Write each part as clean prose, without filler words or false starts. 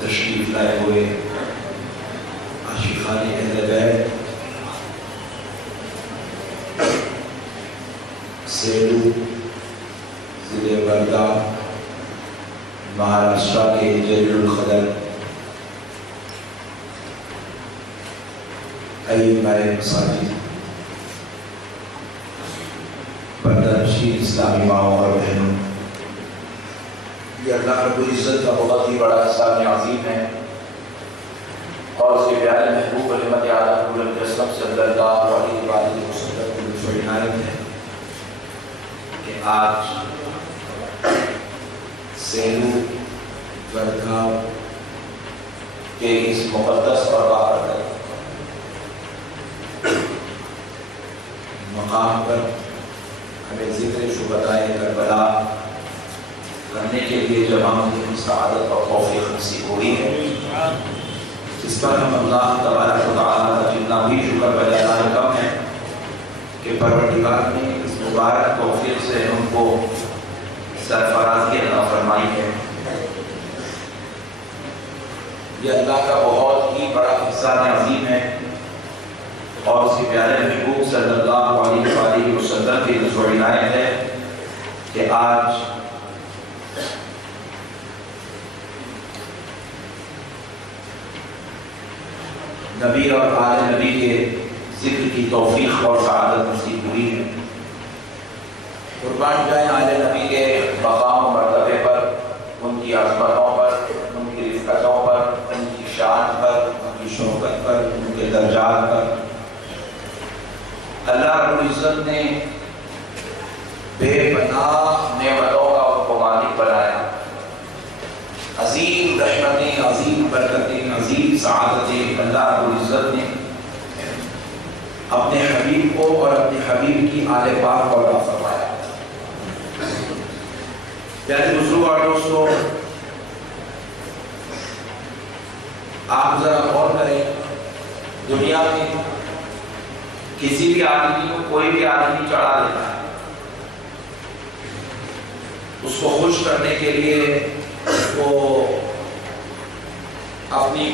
تشریف لائے ہوئے عاشقان اہل بیت ائمۂ مساجد، پردہ نشین اسلامی ماؤں اور بہنوں، یہ اللہ رب العزت کا بہت ہی بڑا احسان عظیم ہے اور اس کے پیارے محبوب رحمت عالم نور الجسم صلی اللہ علیہ وآلہ وسلم کی لطف عنایت ہے کہ آج سینو گڑھگاؤں کے اس مقدس اور بابرکت مقام پر ہمیں ذکر شہدائے کربلا کرنے کے لیے جب ہم کی سعادت اور توفیق نصیب ہوئی ہے، اس پر ہم اللہ تبارک و تعالیٰ کا جتنا بھی شکر بجانا کم ہے کہ پروردگار نے اس مبارک توفیق سے ہم کو سرفرازی عطا فرمائی ہے۔ یہ اللہ کا بہت ہی بڑا احسان عظیم ہے اور اس کے پیارے محبوب صلی اللہ علیہ وآلہ وسلم کی لطف عنایت ہے کہ آج نبی اور آل نبی کے ذکر کی توفیق اور سعادت نصیب ہوئی ہے۔ قربان جائیں آل نبی کے مقام و مرتبے پر، ان کی عظمتوں پر، ان کی رفعتوں پر، ان کی شان پر، ان کی شوکت پر، ان کے درجات پر اللہ رب العزت نے بے پناہ نعمتوں کا ان کو مالک بنایا۔ عظیم رحمتیں، عظیم برکتیں، عظیم سعادتیں اللہ رب العزت نے اپنے حبیب کو اور اپنے حبیب کی آل پاک کو عطا فرمایا۔ پیارے بزرگوں اور دوستوں، آپ ذرا غور کریں، دنیا میں کسی بھی آدمی کو کوئی بھی آدمی چڑھا دیتا ہے، اس کو خوش کرنے کے لیے، اس کو اپنی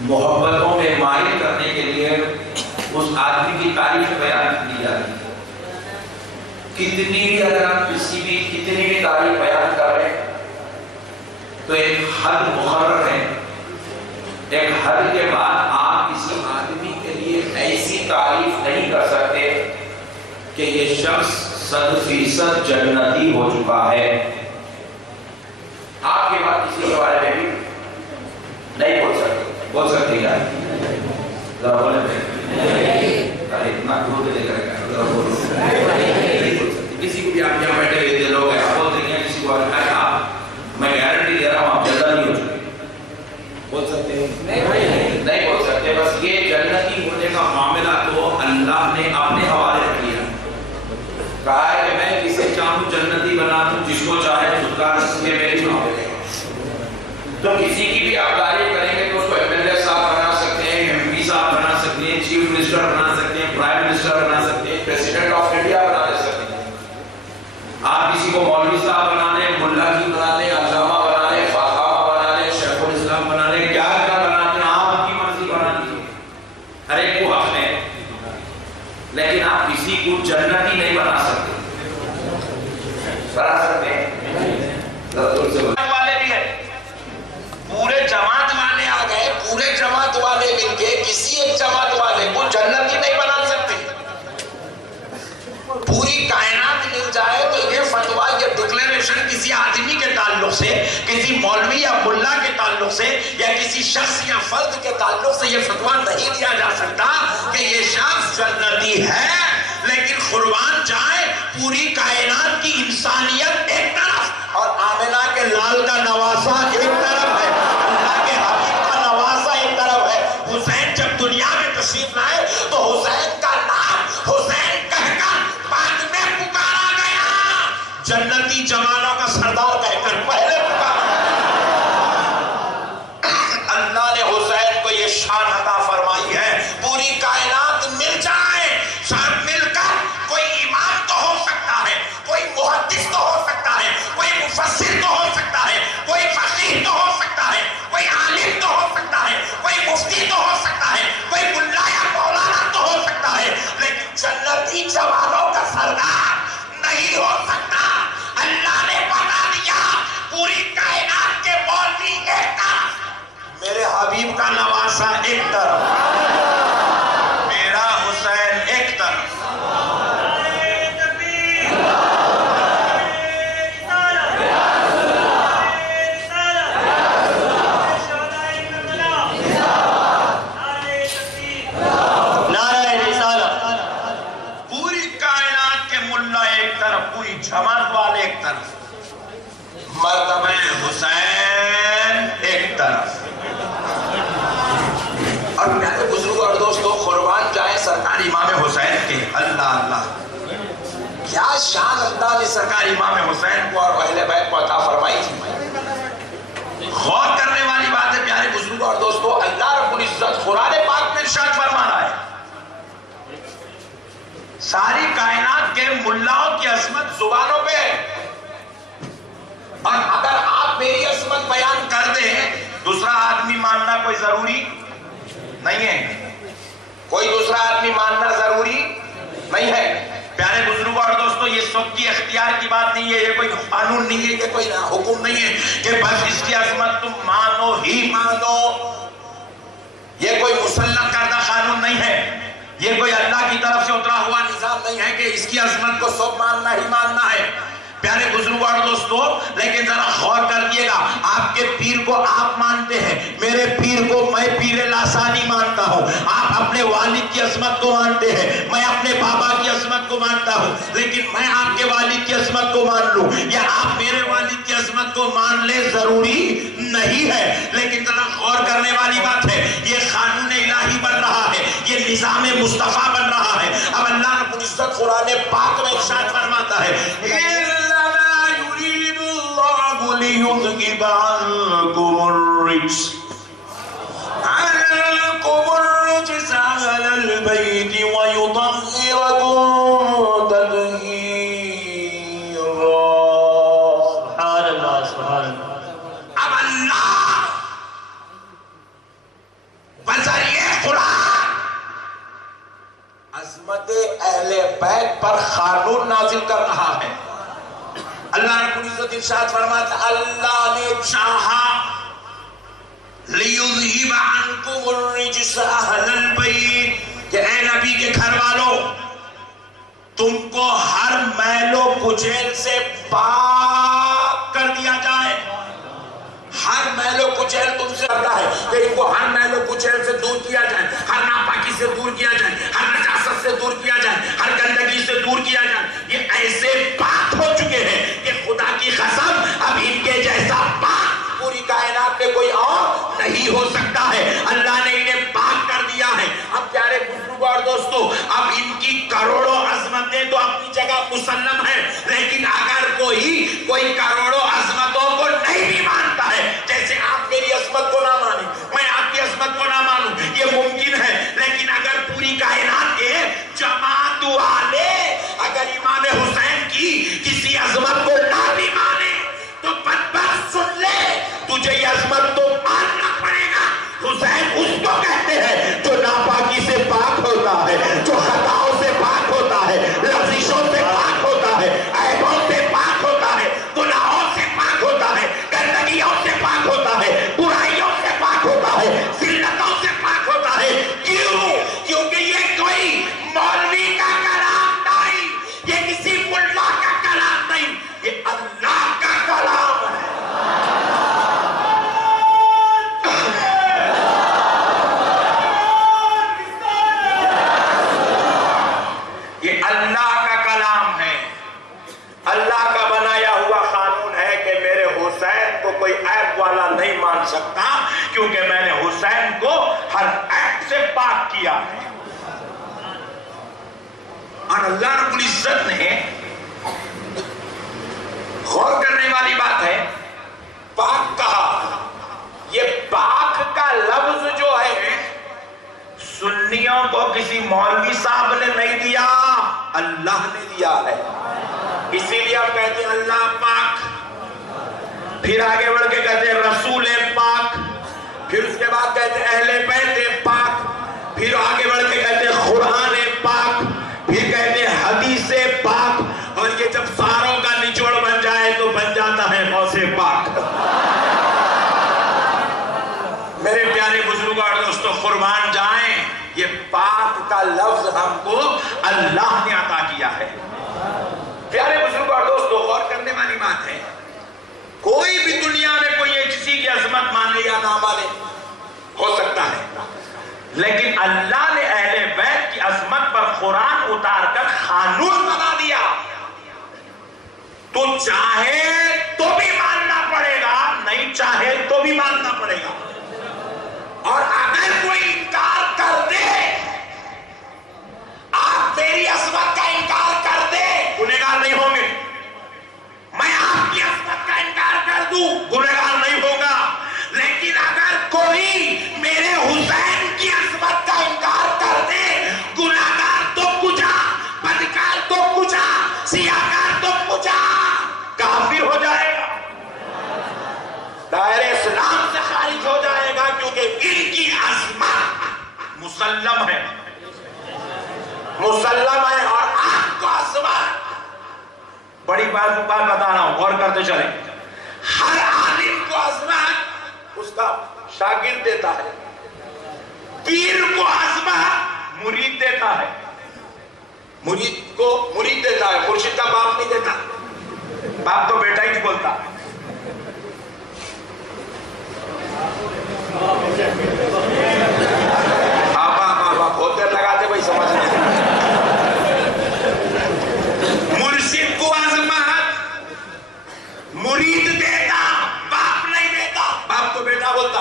محبتوں میں مائل کرنے کے لیے اس آدمی کی تعریف بیان کی جاتی ہے۔ کتنی بھی اگر آپ کتنی بھی تعریف بیان کر رہے ہیں تو ایک حد مقرر ہے، ایک حد کے بعد آپ کسی آدمی کے لیے ایسی تعریف نہیں کر سکتے کہ یہ شخص 100% جنتی ہو چکا ہے۔ آپ کے بعد کسی کے بارے میں بھی نہیں بول سکتے کیا؟ ذرا بولیں اتنا دور دے کر ذرا بولو، نہیں بول سکتے کسی کو بھی۔ آپ یہاں بیٹھے ہوئے لوگ ہیں، آپ بول رہے ہیں کسی کو میں گارنٹی دے رہا ہوں آپ جنتی نہیں ہو چکے، بول سکتے ہیں؟ نہیں بول سکتے۔ بس یہ جنتی ہونے کا معاملہ تو اللہ نے اپنے حوالے کیا، کہا ہے کہ میں کسے چاہوں جنتی بنا دوں، جس کو چاہے چھٹکارا کے میری معاملے۔ تو کسی کی بھی آپ تعریف کریں گے تو اس کو ایم ایل اے صاحب بنا سکتے ہیں، ایم پی صاحب بنا سکتے ہیں، چیف منسٹر بنا سکتے ہیں، پرائم منسٹر بنا سکتے ہیں، پریزیڈنٹ آف انڈیا بنا دے سکتے ہیں۔ آپ کسی کو مولوی صاحب بنا لیں، ملا جی بنا لیں، علامہ بنا لیں، فاطمہ بنا لیں، شیخ الاسلام بنا لیں، کیا بنا لیں، آپ کی مرضی بنا لیجیے، ہر ایک کو حق ہے، لیکن آپ کسی کو جنتی نہیں بنا سکتے۔ بنا سکتے ہیں والے بھی ہیں، پورے جماعت والے آ گئے، پورے جماعت والے مل کے کسی ایک جماعت والے کو جنتی نہیں بنا سکتے۔ پوری کائنات مل جائے تو یہ فتویٰ، یہ ڈکلیریشن کسی آدمی کے تعلق سے، کسی مولوی یا ملا کے تعلق سے، یا کسی شخص یا فرد کے تعلق سے یہ فتویٰ نہیں دیا جا سکتا کہ یہ شخص جنتی ہے۔ لیکن قربان جائے پوری کائنات کی انسانیت ایک طرف اور آمنہ کے لال کا نواسہ ایک طرف ہے، اللہ کے حبیب کا نواسہ ایک طرف ہے۔ حسین جب دنیا میں تشریف لائے تو حسین کا نام حسین کہہ کر بعد میں پکارا گیا، جنتی جوانوں کا سردار کہہ کر پہلے پکارا گیا۔ اللہ نے حسین کو یہ شان عطا فرمائی ہے، پوری کائنات مل جائے، سب مل کر کوئی امام تو ہو سکتا ہے، کوئی محدث تو ہو سکتا ہے، کوئی مفسر تو ہو سکتا ہے، کوئی فقیہ تو ہو سکتا ہے، کوئی عالم تو ہو سکتا ہے، کوئی مفتی تو ہو سکتا ہے، کوئی ملا یا مولانا تو ہو سکتا ہے، لیکن جنتی جوانوں کا سردار نہیں ہو سکتا۔ اللہ نے بتا دیا پوری کائنات کے مولوی ایک طرف، میرے حبیب کا نواسہ ایک طرف۔ سرکار امام حسین کے. اللہ اللہ کیا شان اللہ نے سرکار امام حسین کو اور اہل بیت کو عطا فرمائی تھی. غور کرنے والی بات ہے پیارے بزرگوں اور دوستو. اللہ رب العزت قرآن پاک میں ارشاد فرما رہا ہے ساری کائنات کے ملاؤں کی عظمت زبانوں پہ ہے، اور اگر آپ میری عظمت بیان کر دیں دوسرا آدمی ماننا کوئی ضروری نہیں ہے. کوئی دوسرا آدمی ماننا ضروری نہیں ہے. پیارے بزرگوں اور دوستو یہ سب کی اختیار کی بات نہیں ہے، یہ کوئی قانون نہیں ہے، یہ کوئی حکم نہیں ہے کہ بس اس کی عظمت تم مانو ہی مانو. یہ کوئی مسلط کردہ قانون نہیں ہے، یہ کوئی اللہ کی طرف سے اترا ہوا نظام نہیں ہے کہ اس کی عظمت کو سب ماننا ہی ماننا ہے. پیارے بزرگوں اور دوستو لیکن ذرا غور کر دیئے گا، آپ کے پیر کو آپ مانتے ہیں، میرے پیر کو میں پیر لاسانی مانتا ہوں. آپ اپنے والد کی عظمت کو مانتے ہیں، میں اپنے بابا کی عظمت کو مانتا ہوں، لیکن میں آپ کے والد کی عظمت کو مان لوں یا آپ میرے والد کی عظمت کو مان لیں ضروری نہیں ہے. لیکن ذرا غور کرنے والی بات ہے، یہ قانون الہی بن رہا ہے، یہ نظام مصطفیٰ بن رہا ہے. اب اللہ رب العزت قرآن پاک میں ارشاد فرماتا ہے لِيُذْهِبَ عَنْكُمُ الرِّجْسَ أَهْلَ الْبَيْتِ وَيُطَهِّرَكُمْ تَطْهِيرًا. سبحان اللہ سبحان اللہ. اب اللہ بذریعہ قرآن عظمت اہل بیت پر قانون نازل کر رہا ہے. اللہ رب العزت ارشاد فرماتا اللہ نے چاہا لِيُذْهِبَ عَنْكُمُ الرِّجْسَ أَهْلَ الْبَيْتِ کہ اے نبی کے گھر والوں تم کو ہر میل و کچیل سے پاک کر دیا جائے. ہر میل و کچیل تم سے کرتا ہے کہ ان کو ہر میل و کچیل سے دور کیا جائے، ہر ناپاکی سے دور کیا جائے، ہر نجاست سے دور کیا جائے، ہر گندگی سے دور کیا جائے. یہ ایسے پاک ہو چکے ہیں کہ خدا کی قسم اب ان کے جیسا پاک پوری کائنات میں کوئی اور نہیں ہو سکتا ہے. اللہ نے انہیں پاک کر دیا ہے. اب پیارے بزرگوں اور دوستو اب ان کی کروڑوں عظمتیں تو اپنی جگہ مسلم ہیں، لیکن اگر کوئی کروڑوں عظمتوں کو نہیں بھی مانتا ہے، جیسے آپ میری عظمت کو نہ مانیں میں آپ کی عظمت کو نہ مانوں، یہ ممکن ہے. لیکن اگر پوری کائنات کے جماعت والے اگر امام حسین کی کسی عظمت کو نہ بھی مانے تو بدبخت سن لے تجھے یہ عظمت تو ماننا پڑے گا. حسین اس کو کہتے ہیں جو ناپاکی سے پاک ہوتا ہے، جو خطاؤں سے پاک ہوتا ہے، لفظوں سے پاک ہوتا ہے، عیبوں سے پاک ہوتا ہے، گناہوں سے پاک ہوتا ہے، گندگیوں سے پاک ہوتا ہے، برائیوں سے پاک ہوتا ہے، ذلتوں سے پاک ہوتا ہے. کیونکہ یہ کوئی مولوی کا کلام نہیں، یہ کسی ملا کا کلام نہیں، یہ اللہ کا کلام ہے. یہ اللہ کا کلام ہے، اللہ کا بنایا ہوا قانون ہے کہ میرے حسین کو کوئی عیب والا نہیں مان سکتا کیونکہ میں نے حسین کو ہر عیب سے پاک کیا ہے. اور اللہ رب العزت نے غور کرنے والی بات ہے پاک کہا. یہ پاک کا لفظ جو ہے سنیوں کو کسی مولوی صاحب نے نہیں دیا، اللہ نے دیا ہے. اسی لیے ہم کہتے ہیں اللہ پاک، پھر آگے بڑھ کے کہتے ہیں رسول پاک، پھر اس کے بعد کہتے ہیں اہل بیت پاک، پھر آگے بڑھ کے کہتے ہیں قرآن پاک، پھر کہتے ہیں حدیث پاک، اور یہ جب ساروں کا نچوڑ بن جائے تو بن جاتا ہے غوث پاک. میرے پیارے بزرگوں اور دوستو قربان جائیں، یہ پاک کا لفظ ہم کو اللہ نے عطا کیا ہے. پیارے بزرگوں اور دوستو غور کرنے والی بات ہے، کوئی بھی دنیا میں کوئی کسی کی عظمت مانے یا نہ مانے ہو سکتا ہے، لیکن اللہ نے اہل بیت کی عظمت پر قرآن اتار کر قانون بنا دیا. تو چاہے تو بھی ماننا پڑے گا، نہیں چاہے تو بھی ماننا پڑے گا. اور اگر کوئی انکار کر دے مسلم ہے، مسلم ہے، اور آپ کو عظمت. بڑی بات بتا رہا ہوں، غور کرتے چلیں. ہر عالم کو عظمت اس کا شاگرد دیتا ہے، پیر کو عظمت مرید دیتا ہے، مرید کو مرید دیتا ہے، مرشد کا باپ نہیں دیتا. باپ تو بیٹا ہی بولتا. آپ بہت دیر لگاتے بھائی سمجھ نہیں. مرشد کو عظمت مرید دیتا، باپ نہیں دیتا. باپ تو بیٹا بولتا.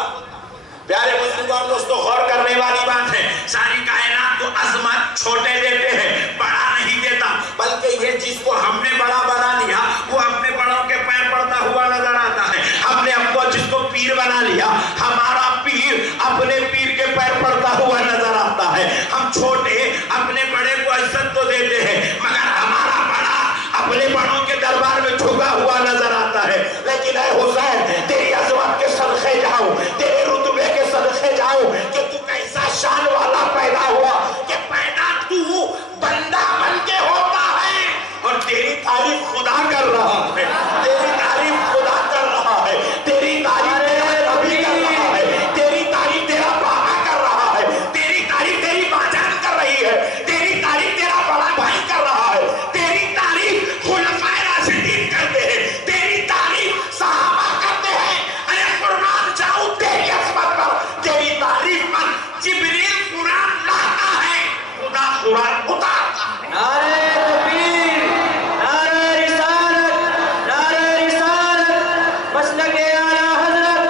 پیارے بزرگان دوستو، غور کرنے والی بات ہے. ساری کائنات کو عظمت چھوٹے دیتے ہیں، بڑا نہیں دیتا. بلکہ یہ چیز کو ہم نے بڑا بنا لیا، وہ اپنے بڑوں کے پیر پڑتا ہوا نظر آتا ہے. ہم نے اب کو جس کو پیر بنا لیا، ہمارا پیر اپنے پیر کے پیر پڑتا ہوا نظر آتا ہے. ہم چھوٹے اپنے بڑے کو عزت تو دیتے ہیں، مگر ہمارا بڑا اپنے بڑوں کے دربار میں جھکا ہوا نظر آتا ہے. لیکن اے حسین، تیری عظمت کے صدقے جاؤں، تیرے رتبے کے صدقے جاؤں کہ تو کیسا شان والا پیدا ہوا، کہ پیدا تو بندہ بن کے ہوتا ہے اور تیری تعریف خدا کر رہا ہے. تیری تعریف خدا کر رہا ہے. تیری تعریف تیرا نبی کر رہا ہے. تیری تعریف تیرا بابا کر رہا ہے. تیری تعریف تیری ماں جان کر رہی ہے. تیری تعریف تیرا بڑا بھائی کر رہا ہے. تیری تعریف خلفائے راشدین کرتے ہیں. تیری تعریف صحابہ کرتے ہیں. ارے قربان جاؤں تیری عظمت پر، تیری تعریف پر جبریل قرآن لاتا ہے، خدا قرآن اتارتا ہے. نعرہ تکبیر، نعرہ رسالت، نعرہ رسالت، مسلک اعلیٰ حضرت.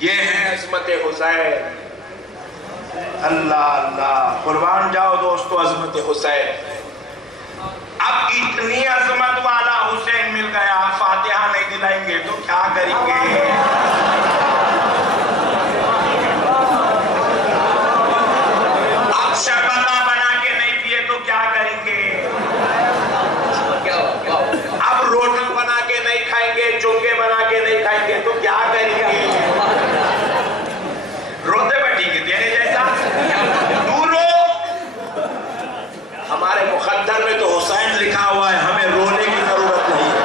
یہ ہے عظمت حسین. اللہ اللہ، قربان جاؤ دوستو عظمت حسین. اب اتنی عظمت والا حسین مل گیا، فاتحہ نہیں دلائیں گے تو کیا کریں گے؟ اب شربتہ بنا کے نہیں پیے تو کیا کریں گے؟ اب روٹی بنا کے نہیں کھائیں گے، چونکے بنا کے نہیں کھائیں گے تو کیا کریں گے؟ روتے بیٹھیں گے تیرے جیسا. ہمارے مقدر میں تو حسین لکھا ہوا ہے، ہمیں رونے کی ضرورت نہیں ہے.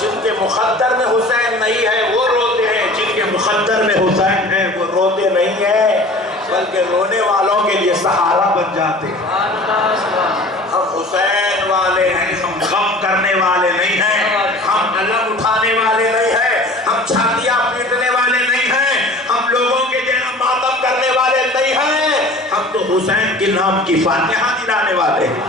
جن کے مقدر میں حسین نہیں ہے وہ روتے ہیں، جن کے مقدر میں حسین ہے وہ روتے نہیں ہیں، بلکہ رونے والوں کے لیے سہارا بن جاتے ہیں. ہم حسین والے ہیں، ہم غم کرنے والے نہیں ہیں، ہم علم اٹھانے والے نہیں ہیں، ہم چھاتیاں پیٹنے والے نہیں ہیں، ہم لوگوں کے جیسا ماتم کرنے والے نہیں ہیں. ہم تو حسین کے نام کی فاتحہ دلانے والے ہیں،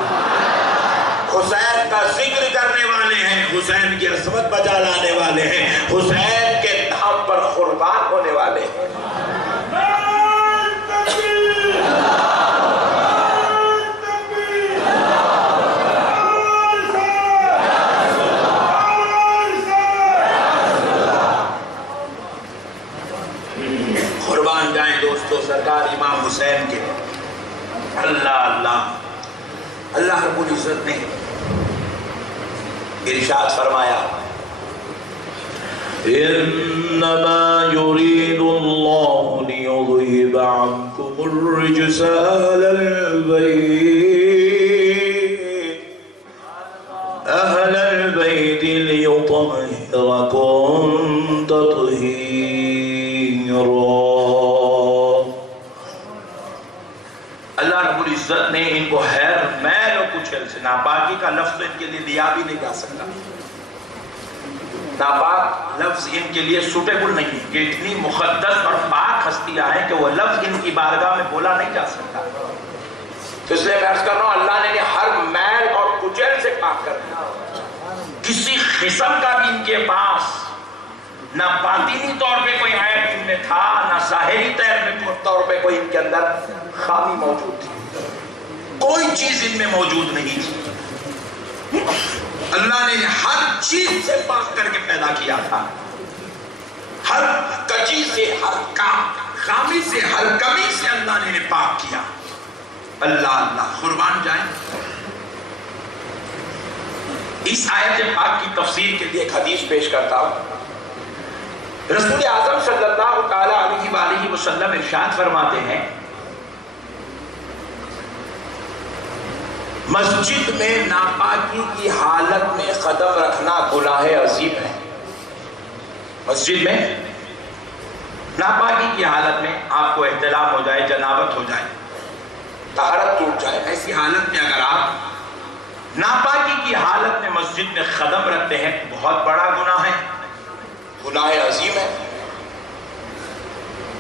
حسین کا ذکر کرنے والے ہیں، حسین کی عظمت بجا لانے والے ہیں، حسین کے نام پر قربان ہونے والے ہیں. قربان جائیں دوستو سرکار امام حسین کے. اللہ اللہ، اللہ رب العزت نے ارشاد فرمایا، إنما يريد الله ليذهب عنكم الرجس أهل البيت ليطهركم تطهيرا. اللہ رب العزت نے ان کو خیر میل و کچل سے، ناپاکی کا لفظ ان کے لیے لیا بھی نہیں جا سکتا. ناپاک لفظ ان کے لیے سوٹیبل نہیں ہے کہ اتنی مقدس اور پاک ہستیاں ہیں کہ وہ لفظ ان کی بارگاہ میں بولا نہیں جا سکتا. تو اس لیے میں عرض کر رہا ہوں اللہ نے ہر میل اور کچل سے پاک کر دیا. کسی قسم کا بھی ان کے پاس نہ باطنی طور پہ کوئی عیب ان میں تھا، نہ ظاہری طور پہ کوئی ان کے اندر خامی موجود تھی. کوئی چیز ان میں موجود نہیں تھی. اللہ نے ہر چیز سے پاک کر کے پیدا کیا تھا، ہر کچی سے، ہر خامی سے، ہر کمی سے اللہ نے پاک کیا. اللہ اللہ، قربان جائیں. اس آیت پاک کی تفسیر کے لیے ایک حدیث پیش کرتا ہوں. رسول اعظم صلی اللہ تعالی علیہ وآلہ وسلم ارشاد فرماتے ہیں مسجد میں ناپاکی کی حالت میں قدم رکھنا گناہ عظیم ہے. مسجد میں ناپاکی کی حالت میں آپ کو احتلام ہو جائے، جنابت ہو جائے، طہارت ٹوٹ جائے، ایسی حالت میں اگر آپ ناپاکی کی حالت میں مسجد میں قدم رکھتے ہیں بہت بڑا گناہ ہے، گناہ عظیم ہے.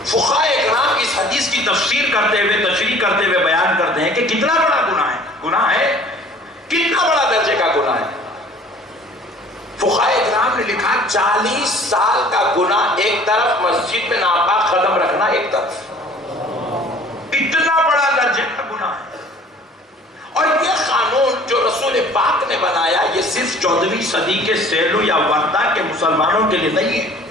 فقہاء اکرام اس حدیث کی تفسیر کرتے ہوئے، تشریح کرتے ہوئے بیان کرتے ہیں کہ کتنا بڑا گناہ ہے. گناہ ہے، کتنا بڑا درجے کا گناہ ہے. فقہاء اکرام نے لکھا 40 سال کا گناہ ایک طرف، مسجد میں ناپاک قدم رکھنا ایک طرف. اتنا بڑا درجے کا گناہ ہے. اور یہ قانون جو رسول پاک نے بنایا یہ صرف 14ویں صدی کے سیلو یا وردہ کے مسلمانوں کے لیے نہیں ہے.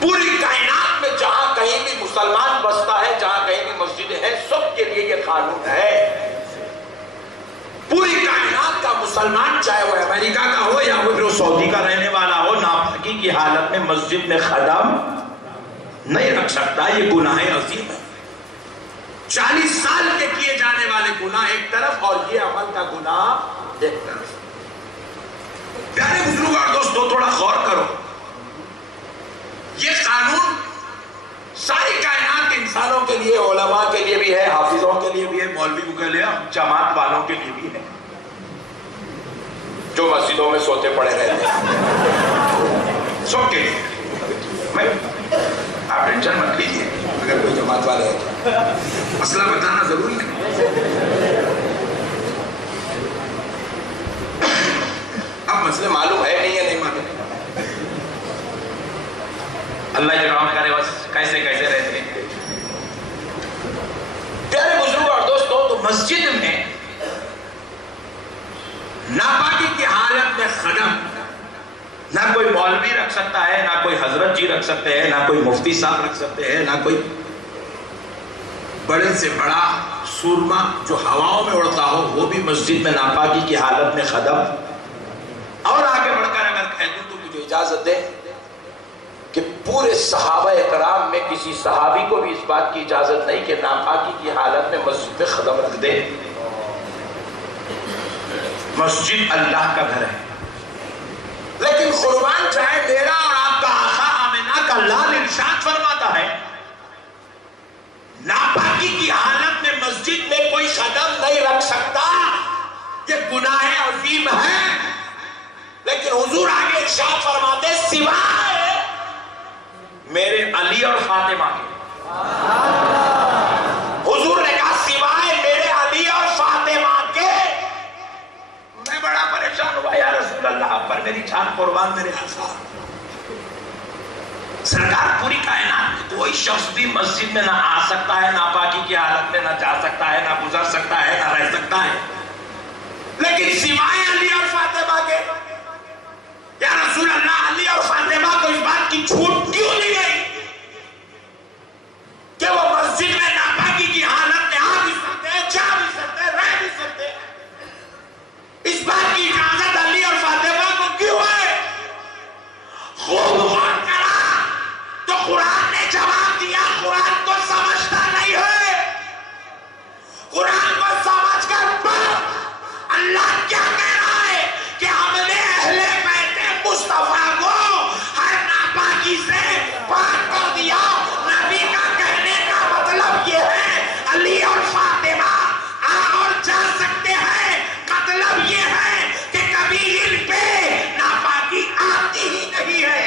پوری کائنات میں جہاں کہیں بھی مسلمان بستا ہے، جہاں کہیں بھی مسجدیں ہیں، سب کے لیے یہ قانون ہے. پوری کائنات کا مسلمان چاہے وہ امریکہ کا ہو یا وہ سعودی کا رہنے والا ہو، ناپاکی کی حالت میں مسجد میں قدم نہیں رکھ سکتا. یہ گناہ عظیم ہے. 40 سال کے کیے جانے والے گناہ ایک طرف اور یہ عمل کا گناہ ایک طرف. پیارے بزرگ اور دوستو تھوڑا غور کرو. یہ قانون ساری کائنات کے انسانوں کے لیے، علماء کے لیے بھی ہے، حافظوں کے لیے بھی ہے، مولویوں کے لیے، جماعت والوں کے لیے بھی ہے جو مسجدوں میں سوتے پڑے رہتے ہیں. سب کے لیے. آپ ٹینشن مت لیجیے اگر کوئی جماعت والے ہے تو مسئلہ بتانا ضروری ہے. اب مسئلے معلوم ہے نہیں ہے، نہیں معلوم. اللہ یہ رحم کرے بس کیسے کیسے رہتے ہیں. پیارے بزرگ اور دوستو تو مسجد میں ناپاکی کی حالت میں قدم نہ کوئی مولوی رکھ سکتا ہے، نہ کوئی حضرت جی رکھ سکتے ہیں، نہ کوئی مفتی صاحب رکھ سکتے ہیں، نہ کوئی بڑے سے بڑا سورما جو ہواؤں میں اڑتا ہو وہ بھی مسجد میں ناپاکی کی حالت میں قدم. اور آگے بڑھ کر اگر کہہ دوں تو مجھے اجازت دے کہ پورے صحابہ اکرام میں کسی صحابی کو بھی اس بات کی اجازت نہیں کہ ناپاکی کی حالت میں مسجد میں قدم رکھ دے. مسجد اللہ کا گھر ہے. لیکن قربان چاہے میرا اور آپ کا آقا آمنہ کا لال ارشاد فرماتا ہے ناپاکی کی حالت میں مسجد میں کوئی قدم نہیں رکھ سکتا. یہ گناہ عظیم ہے. لیکن حضور آگے ارشاد فرماتے سوائے میرے علی اور فاطمہ کے. حضور نے کہا سوائے میرے علی اور فاطمہ کے. میں بڑا پریشان ہوا یا رسول اللہ آپ پر میری جان قربان میرے آقا. سرکار پوری کائنات میں کوئی شخص بھی مسجد میں نہ آ سکتا ہے ناپاکی کی حالت میں، نہ جا سکتا ہے، نہ گزر سکتا ہے، نہ رہ سکتا ہے. لیکن سوائے علی اور فاطمہ کے. یا رسول اللہ علی اور فاطمہ کو اس بات کی چھوٹ کیوں دی گئی کہ وہ مسجد میں ناپاکی کی حالت میں آ بھی سکتے ہیں، جا بھی سکتے ہیں، رہ بھی سکتے ہیں؟ اس بات کی اجازت علی اور فاطمہ کو کیوں ہے؟ خوب غور کرا تو قرآن نے جواب دیا. قرآن کو سمجھتا نہیں ہے. قرآن کو سمجھ کر پڑھ اللہ کیا کہہ رہا ہے کہ ہم نے اہل مصطفیٰ کو ہر ناپاکی سے پاک کر دیا. نبی کا کہنے کا مطلب یہ ہے علی اور فاطمہ آ اور جا سکتے ہیں. مطلب یہ ہے کہ کبھی ان پہ ناپاکی آتی ہی نہیں ہے.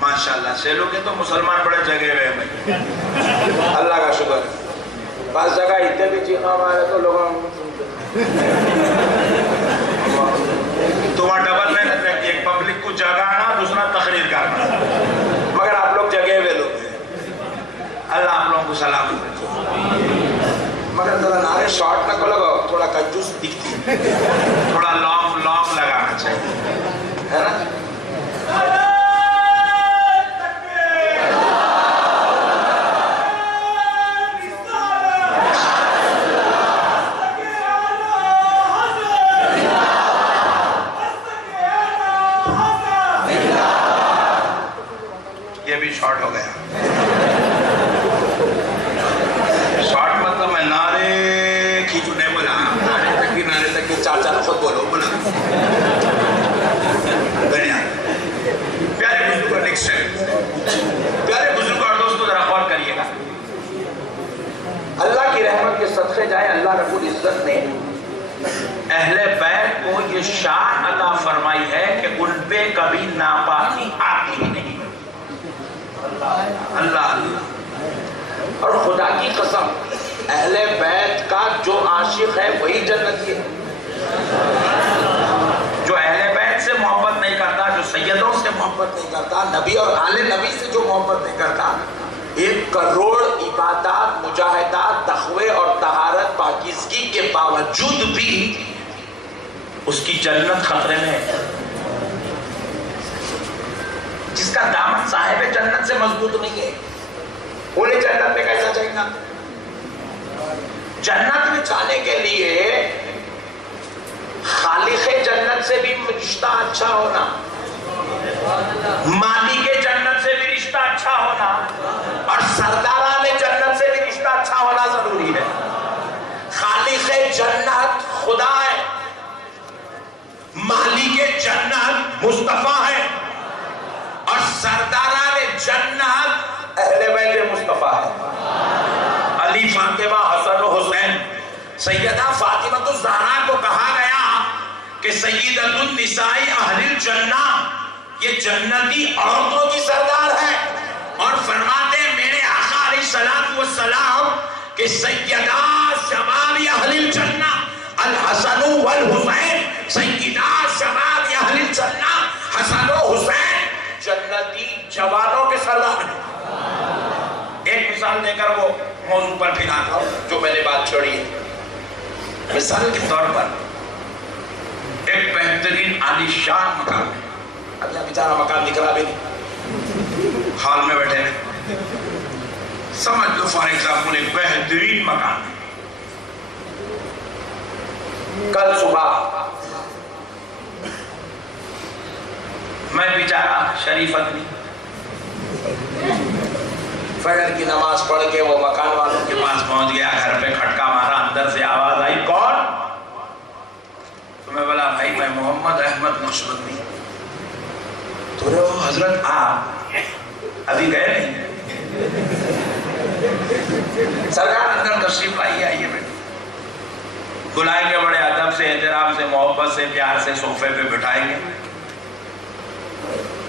ماشاءاللہ سیلو کے تو مسلمان بڑے جگہ ہوئے بھائی. اللہ کا شکر. بعض جگہ اتنے بھی چیخا مارے تو لوگوں تو وہاں ڈبل محنت رہتی ہے. ایک پبلک کو جگانا، دوسرا تقریر کرنا. مگر آپ لوگ جگہ ہوئے لوگ ہیں. اللہ آپ لوگوں کو سلامت رکھے. مگر ذرا نعرے شارٹ نہ کو لگاؤ، تھوڑا کنجوس دکھتی ہے. تھوڑا لانگ لگانا چاہیے ہے نا. 4 خود بولو بولا پیارے بزرگ اور پیارے بزرگ اور دوستو ذرا غور کریے گا. اللہ کی رحمت کے صدقے جائے اللہ رب العزت نے اہل بیت کو یہ شان عطا فرمائی ہے کہ ان پہ کبھی ناپاکی آتی ہی نہیں. اللہ اور خدا کی قسم اہل بیت کا جو عاشق ہے وہی جنتی ہے. جو اہل بیت سے محبت نہیں کرتا, جو سیدوں سے محبت نہیں کرتا, نبی اور آل نبی سے جو محبت نہیں کرتا, 1 کروڑ عبادات, مجاہدات, تقوی اور طہارت پاکیزگی کے باوجود بھی اس کی جنت خطرے میں ہے. جس کا دامن صاحب جنت سے مضبوط نہیں ہے انہیں جنت میں کیسا جائے گا؟ جنت میں جانے کے لیے خالق جنت سے بھی رشتہ اچھا ہونا, مالک جنت سے بھی رشتہ اچھا ہونا, اور سرداران جنت سے بھی رشتہ اچھا ہونا ضروری ہے. خالق جنت خدا ہے, مالک جنت مصطفیٰ ہے, اور سرداران جنت اہل بیت مصطفیٰ ہے. علی, فاطمہ, حسن و حسین. سیدہ فاطمہ الزہرا کو کہا گیا کہ سیدۃ النساء اہل الجنہ, یہ جنتی عورتوں کی سردار ہے, اور فرماتے ہیں میرے آقا علیہ السلام کہ سیدہ شباب اہل الجنہ الحسن والحسین, سیدہ شباب اہل الجنہ حسن و حسین جنتی جوانوں کے سردار ہیں. ایک مثال دے کر وہ موضوع پر پھر آتا ہوں جو میں نے بات چھوڑی ہے. مثال کے طور پر ایک بہترین عالی شان مقام ہے. اب یہاں بیچارہ مکان دکھ رہا بھی نہیں, ہال میں بیٹھے ہیں, سمجھ لو فار ایگزامپل ایک بہترین مکان ہے. کل صبح میں بیچارہ شریف آدمی فجر کی نماز پڑھ کے وہ مکان والوں کے پاس پہنچ گیا. گھر پہ کھٹکا مارا, اندر سے آواز آئی کون؟ تو میں بولا بھائی میں محمد احمد نقشبندی. تو وہ حضرت آپ ابھی گئے نہیں؟ سرکار اندر تشریف لائیے, آئیے بیٹھے. بلائیں گے بڑے ادب سے, احترام سے, محبت سے, پیار سے صوفے پہ بٹھائیں گے,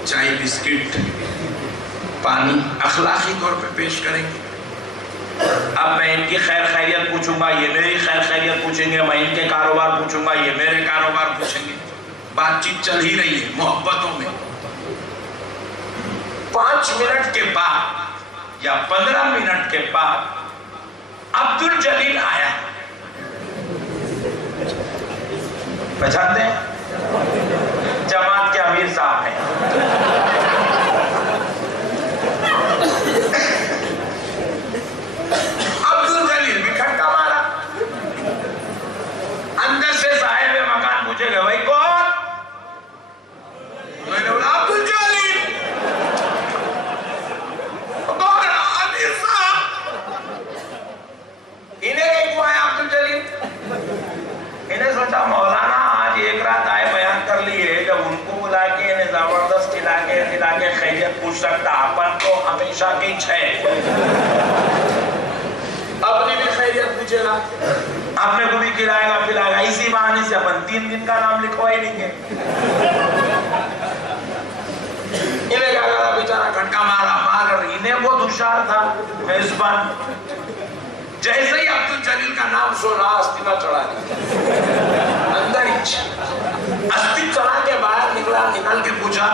چائے بسکٹ پانی اخلاقی طور پہ پیش کریں گے. اب میں ان کی خیر خیریت پوچھوں گا, یہ میری خیر خیریت پوچھیں گے, میں ان کے کاروبار پوچھوں گا, یہ میرے کاروبار پوچھیں گے. بات چیت چل ہی رہی ہے محبتوں میں. 5 منٹ کے بعد یا 15 منٹ کے بعد عبدالجلیل آیا. پہچانتے ہیں؟ جماعت کے امیر صاحب ہیں. عبدالجلیل بھی کھٹکا مارا. اندر سے صاحب مکان پوچھے گئے بھائی کون؟ میں نے بولا عبدالجلیل. کون؟ امیر صاحب. انہیں کہیں کو آیا عبدالجلیل؟ انہیں سوچا مولانا آج ایک رات آئے بیان کر لیے, جب ان کو بلا کے انہیں زبردست کھلا کے خیریت پوچھ سکتا, اپن تو ہمیشہ کی ہے, اپنی بھی خیریت پوچھے گا, اپنے کو بھی کھلائے گا پھلائے گا. اسی بہانے سے اپن 3 دن کا نام لکھوا ہی نہیں گے. انہیں کہا گیا بیچارہ کھٹکا مار انہیں وہ دشار تھا میزبان. جیسے ہی عبدالجلیل کا نام سنا استیلا چڑھا دیا اندر ہی. استی چڑھا کے باہر نکل کے پوچھا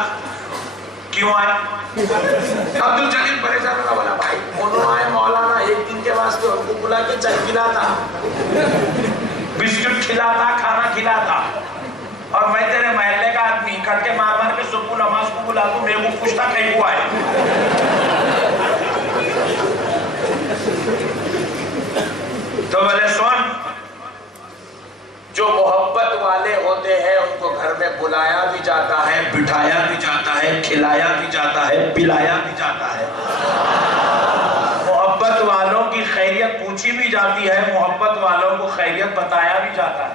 کیوں آئے؟ عبدالجلیل پریشان ہوگا, بولا بھائی انہوں آئے مولانا 1 دن کے واسطے, ان کو بلا کے چائے کھلاتا, بسکٹ کھلاتا, کھانا کھلاتا, اور میں تیرے محلے کا آدمی کھٹ کے مار کے صبح نماز کو بلا تو میں وہ پوچھتا کہیں کو آئے. تو بولے سن, جو محبت والے ہوتے ہیں ان کو گھر میں بلایا بھی جاتا ہے, بٹھایا بھی جاتا ہے, کھلایا بھی جاتا ہے, پلایا بھی جاتا ہے. محبت والوں کی خیریت پوچھی بھی جاتی ہے, محبت والوں کو خیریت بتایا بھی جاتا ہے.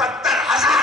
70,000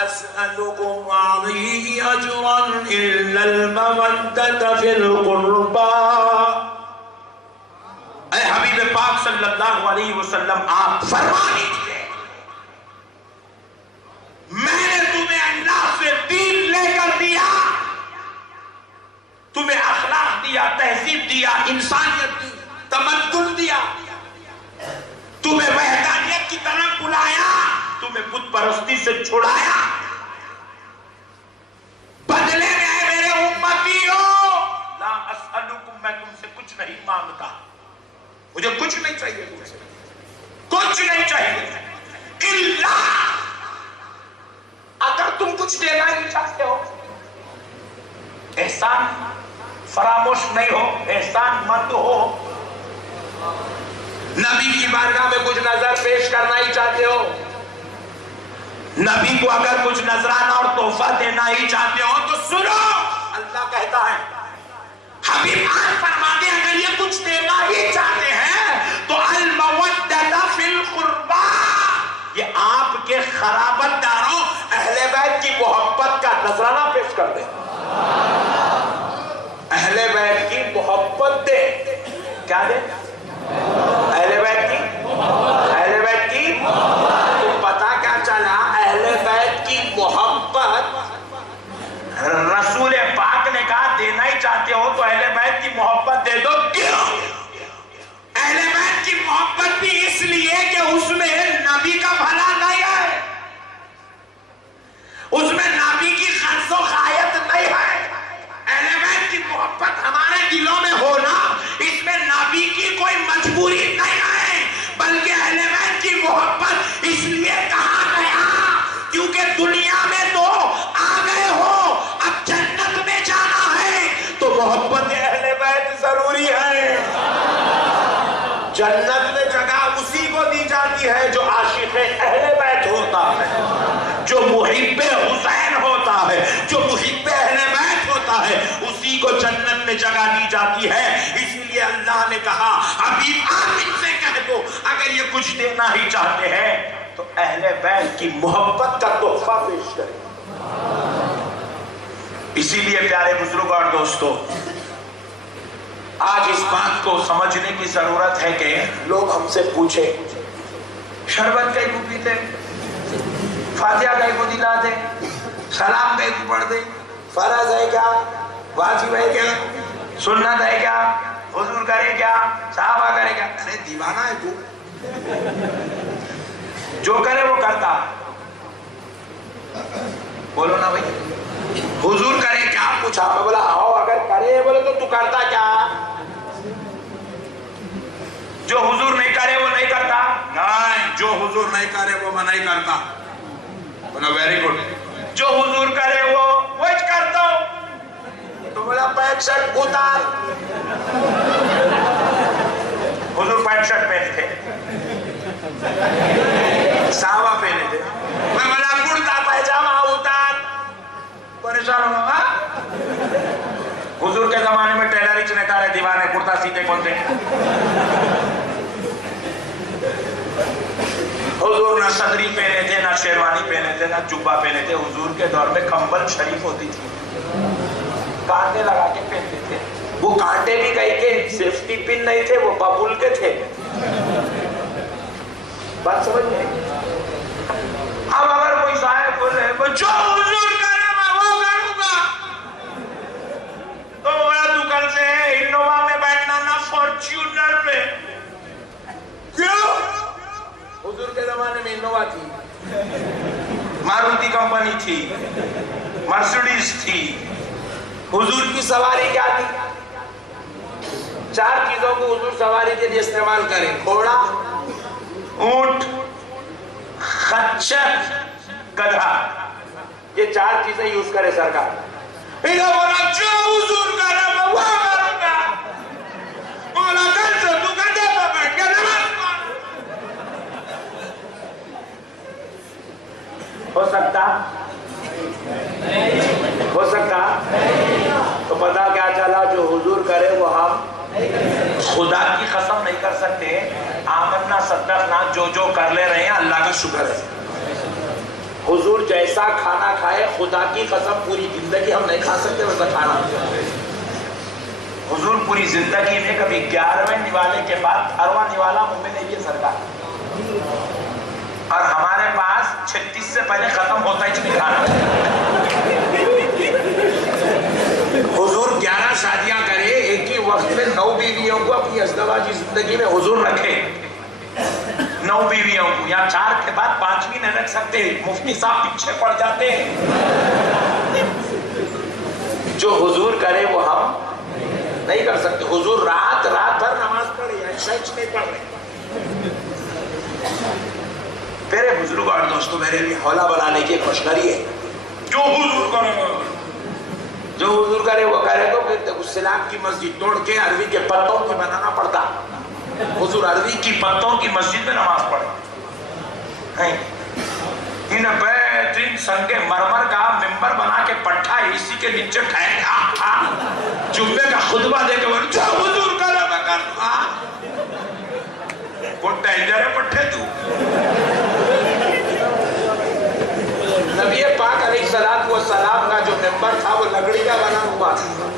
أسألكم عليه أجرا إلا المودة في القربى। اے حبیب پاک صلی اللہ علیہ وسلم، آپ فرما دیجئے میں نے تمہیں اللہ سے دین لے کر دیا، تمہیں اخلاق دیا، تہذیب دیا، انسانیت دی، تمدن دیا، تمہیں وحدانیت کی طرف بلایا، تمہیں بت پرستی سے چھڑایا، بدلے میں اے میرے امتیوں لا اسألکم، میں تم سے کچھ نہیں مانگتا، مجھے کچھ نہیں چاہیے، تم سے کچھ نہیں چاہیے، الا اگر تم کچھ دینا ہی چاہتے ہو، احسان فراموش نہیں ہو، احسان مند ہو، نبی کی بارگاہ میں کچھ نظر پیش کرنا ہی چاہتے ہو، نبی کو اگر کچھ نذرانہ اور تحفہ دینا ہی چاہتے ہو تو سنو، اللہ کہتا ہے، حبیب آج فرما دے اگر یہ کچھ دینا ہی چاہتے ہیں تو المودۃ فی القربى، یہ آپ کے خرابت داروں اہل بیت کی محبت کا نذرانہ پیش کر دیں، اہل بیت کی محبت دے، کیا دے؟ اہل بیت کی، اہل بیت کی تو پتا کیا چلا؟ اہل بیت کی محبت، رسول پاک نے کہا دینا ہی چاہتے ہو تو اہل بیت کی محبت دے دو۔ کیوں؟ اہل بیت کی محبت بھی اس لیے کہ اس میں نبی کا بھلا نہیں ہے، اس میں نبی کی خرص و خایت نہیں ہے۔ اہل بیت کی محبت ہمارے دلوں میں ہونا، اس میں نبی کی کوئی مجبوری نہیں ہے، بلکہ اہل بیت کی محبت اس لیے کہا گیا کیونکہ دنیا میں تو آ گئے ہو، اب جنت میں جانا ہے تو محبت اہل بیت ضروری ہے۔ جنت میں جگہ اسی کو دی جاتی ہے جو عاشق اہل بیت ہوتا ہے، جو محب حسین ہوتا ہے، جو محب اہل بیت ہوتا ہے، اسی کو جنت میں جگہ دی جاتی ہے۔ اسی لیے اللہ نے کہا حبیب آپ ان سے کہہ دو اگر یہ کچھ دینا ہی چاہتے ہیں تو اہل بیت کی محبت کا تحفہ پیش کریں۔ اسی لیے پیارے بزرگ اور دوستو، آج اس بات کو سمجھنے کی ضرورت ہے کہ لوگ ہم سے پوچھیں شربت کئی کو پیتے، فاتحہ کئی کو دلاتے، سلام کئی کو پڑھ دے، فرض ہے کیا، واجب ہے کیا، سنت ہے کیا، حضور کرے کیا، صحابہ کرے کیا؟ ارے دیوانہ ہے تو، جو کرے وہ کرتا، بولو نا بھائی، حضور کرے کیا پوچھا، میں بولا آؤ اگر کرے، بولے تو کرتا کیا؟ جو حضور نہیں کرے وہ نہیں کرتا؟ نہیں، جو حضور نہیں کرے وہ میں نہیں کرتا۔ Very good. جو حضور کرے وہ کرتا ہوں. تو بولا پینٹ شرٹ اتار. حضور پینٹ شرٹ پہنے تھے, صحابہ پہنے تھے. میں بولا کرتا پائجامہ اتار. پریشان ہوں گا. حضور کے زمانے میں ٹیلر ہی چلتا رہے دیوانے, کرتا سیتے کون تھے. حضور نہ صدری پہنے تھے, نہ شیروانی پہنے تھے, نہ جبہ پہنے تھے. حضور کے دور میں کمبل شریف ہوتی تھی, کانٹے لگا کے پہنتے تھے. وہ کانٹے بھی کہیں کے سیفٹی پن نہیں تھے, وہ ببول کے تھے. بات سمجھ گئے. اب اگر کوئی صاحب بولے جو حضور کرے میں وہ کروں گا, تو بولا تو کل سے انووا میں بیٹھنا نہ فارچونر میں. کیوں؟ حضور کے زمانے میں انووا تھی, ماروتی کمپنی تھی, مرسیڈیز تھی. حضور کی سواری کیا تھی؟ 4 چیزوں کو حضور سواری کے لیے استعمال کریں. گھوڑا, اونٹ, خچر, گدھا. یہ 4 چیزیں یوز کرے سرکار. انہوں بولا جو حضور کرے میں وہ کروں گا. بولا کل سے تو گدھے پہ بیٹھ کے نماز پڑھ. ہو سکتا تو پتا کیا چلا, جو حضور کرے وہ ہم خدا کی قسم نہیں کر سکتے. آمنا صدقنا جو کر لے رہے ہیں اللہ کا شکر ہے. حضور جیسا کھانا کھائے خدا کی قسم پوری زندگی ہم نہیں کھا سکتے ویسا کھانا. حضور پوری زندگی میں کبھی 11ویں نوالے کے بعد 18واں نوالا منہ میں نہیں لیا سرکار, اور ہمارے پاس 36 سے پہلے ختم ہوتا ہی نہیں کھانا. حضور 11 شادیاں کرے, ایک ہی وقت میں 9 بیویوں کو اپنی ازدواجی زندگی میں حضور رکھے. 9 بیویوں کو, یا 4 کے بعد 5ویں نہیں رکھ سکتے. مفتی صاحب پیچھے پڑ جاتے ہیں. جو حضور کرے وہ ہم نہیں کر سکتے. حضور رات بھر نماز پڑھے, یا عشاء نہیں پڑھ رہے. میرے بزرگ اور دوستوں, میرے لیے حوالہ بنانے کی خوشخبری ہے. جو حضور کرے وہ کرے تو پھر اس سلام کی مسجد توڑ کے عربی کے پتوں کی بنانا پڑتا. حضور عربی کی پتوں کی مسجد میں نماز پڑھے. ان بہترین سنگ مرمر کا ممبر بنا کے پٹھا اسی کے نیچے ٹھہرا, جمعے کا خطبہ دے کے جو حضور کرے میں کروں. وہ ٹینجر ہے پٹھے تو. نبی پاک علیہ السلام کا جو ممبر تھا وہ لکڑی کا بنا ہوا تھا.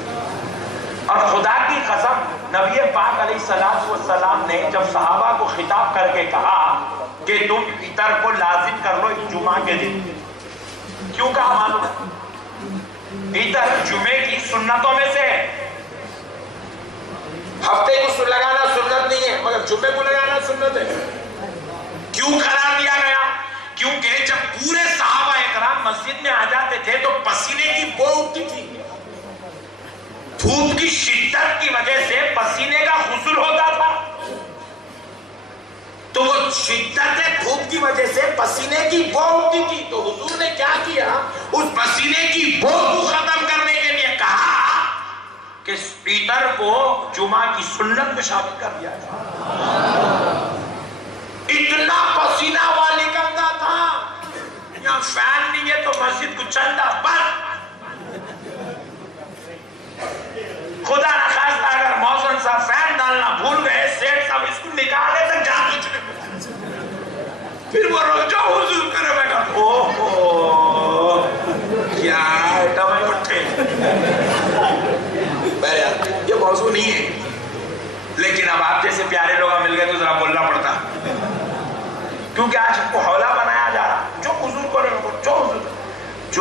اور خدا کی قسم نبی پاک علیہ السلام نے جب صحابہ کو خطاب کر کے کہا کہ تم عطر کو لازم کر لو جمعہ کے دن, کیوں کہا معلوم ہے؟ عطر جمعے کی سنتوں میں سے ہے. ہفتے کو لگانا سنت نہیں ہے, مگر جمعے کو لگانا سنت ہے. کیوں قرار دیا گیا؟ کیونکہ جب پورے صحابہ اکرام مسجد میں آ جاتے تھے تو پسینے کی بو اٹھتی تھی. دھوپ کی شدت کی وجہ سے پسینے کا غسل ہوتا تھا. تو وہ شدت دھوپ کی وجہ سے پسینے کی بو اٹھتی تھی. تو حضور نے کیا کیا, اس پسینے کی بو کو ختم کرنے کے لیے کہا کہ عطر کو جمعہ کی سنت میں شامل کر دیا جائے. اتنا پسینہ ہوا نکلتا تھا, یہاں فین نہیں ہے تو مسجد کو چندہ بند. خدا نخواستہ اگر موزن صاحب فین ڈالنا بھول گئے, سیٹ صاحب اس کو نکالے تک جان کچھ نہیں. پھر وہ جو حضور کرے میں کہا اوہ کیا آئٹم ہے پٹھے. یہ موضوع نہیں ہے, لیکن اب آپ جیسے پیارے لوگ مل گئے تو ذرا بولنا پڑتا, کیونکہ آج کو حوالہ بنایا جا رہا. جو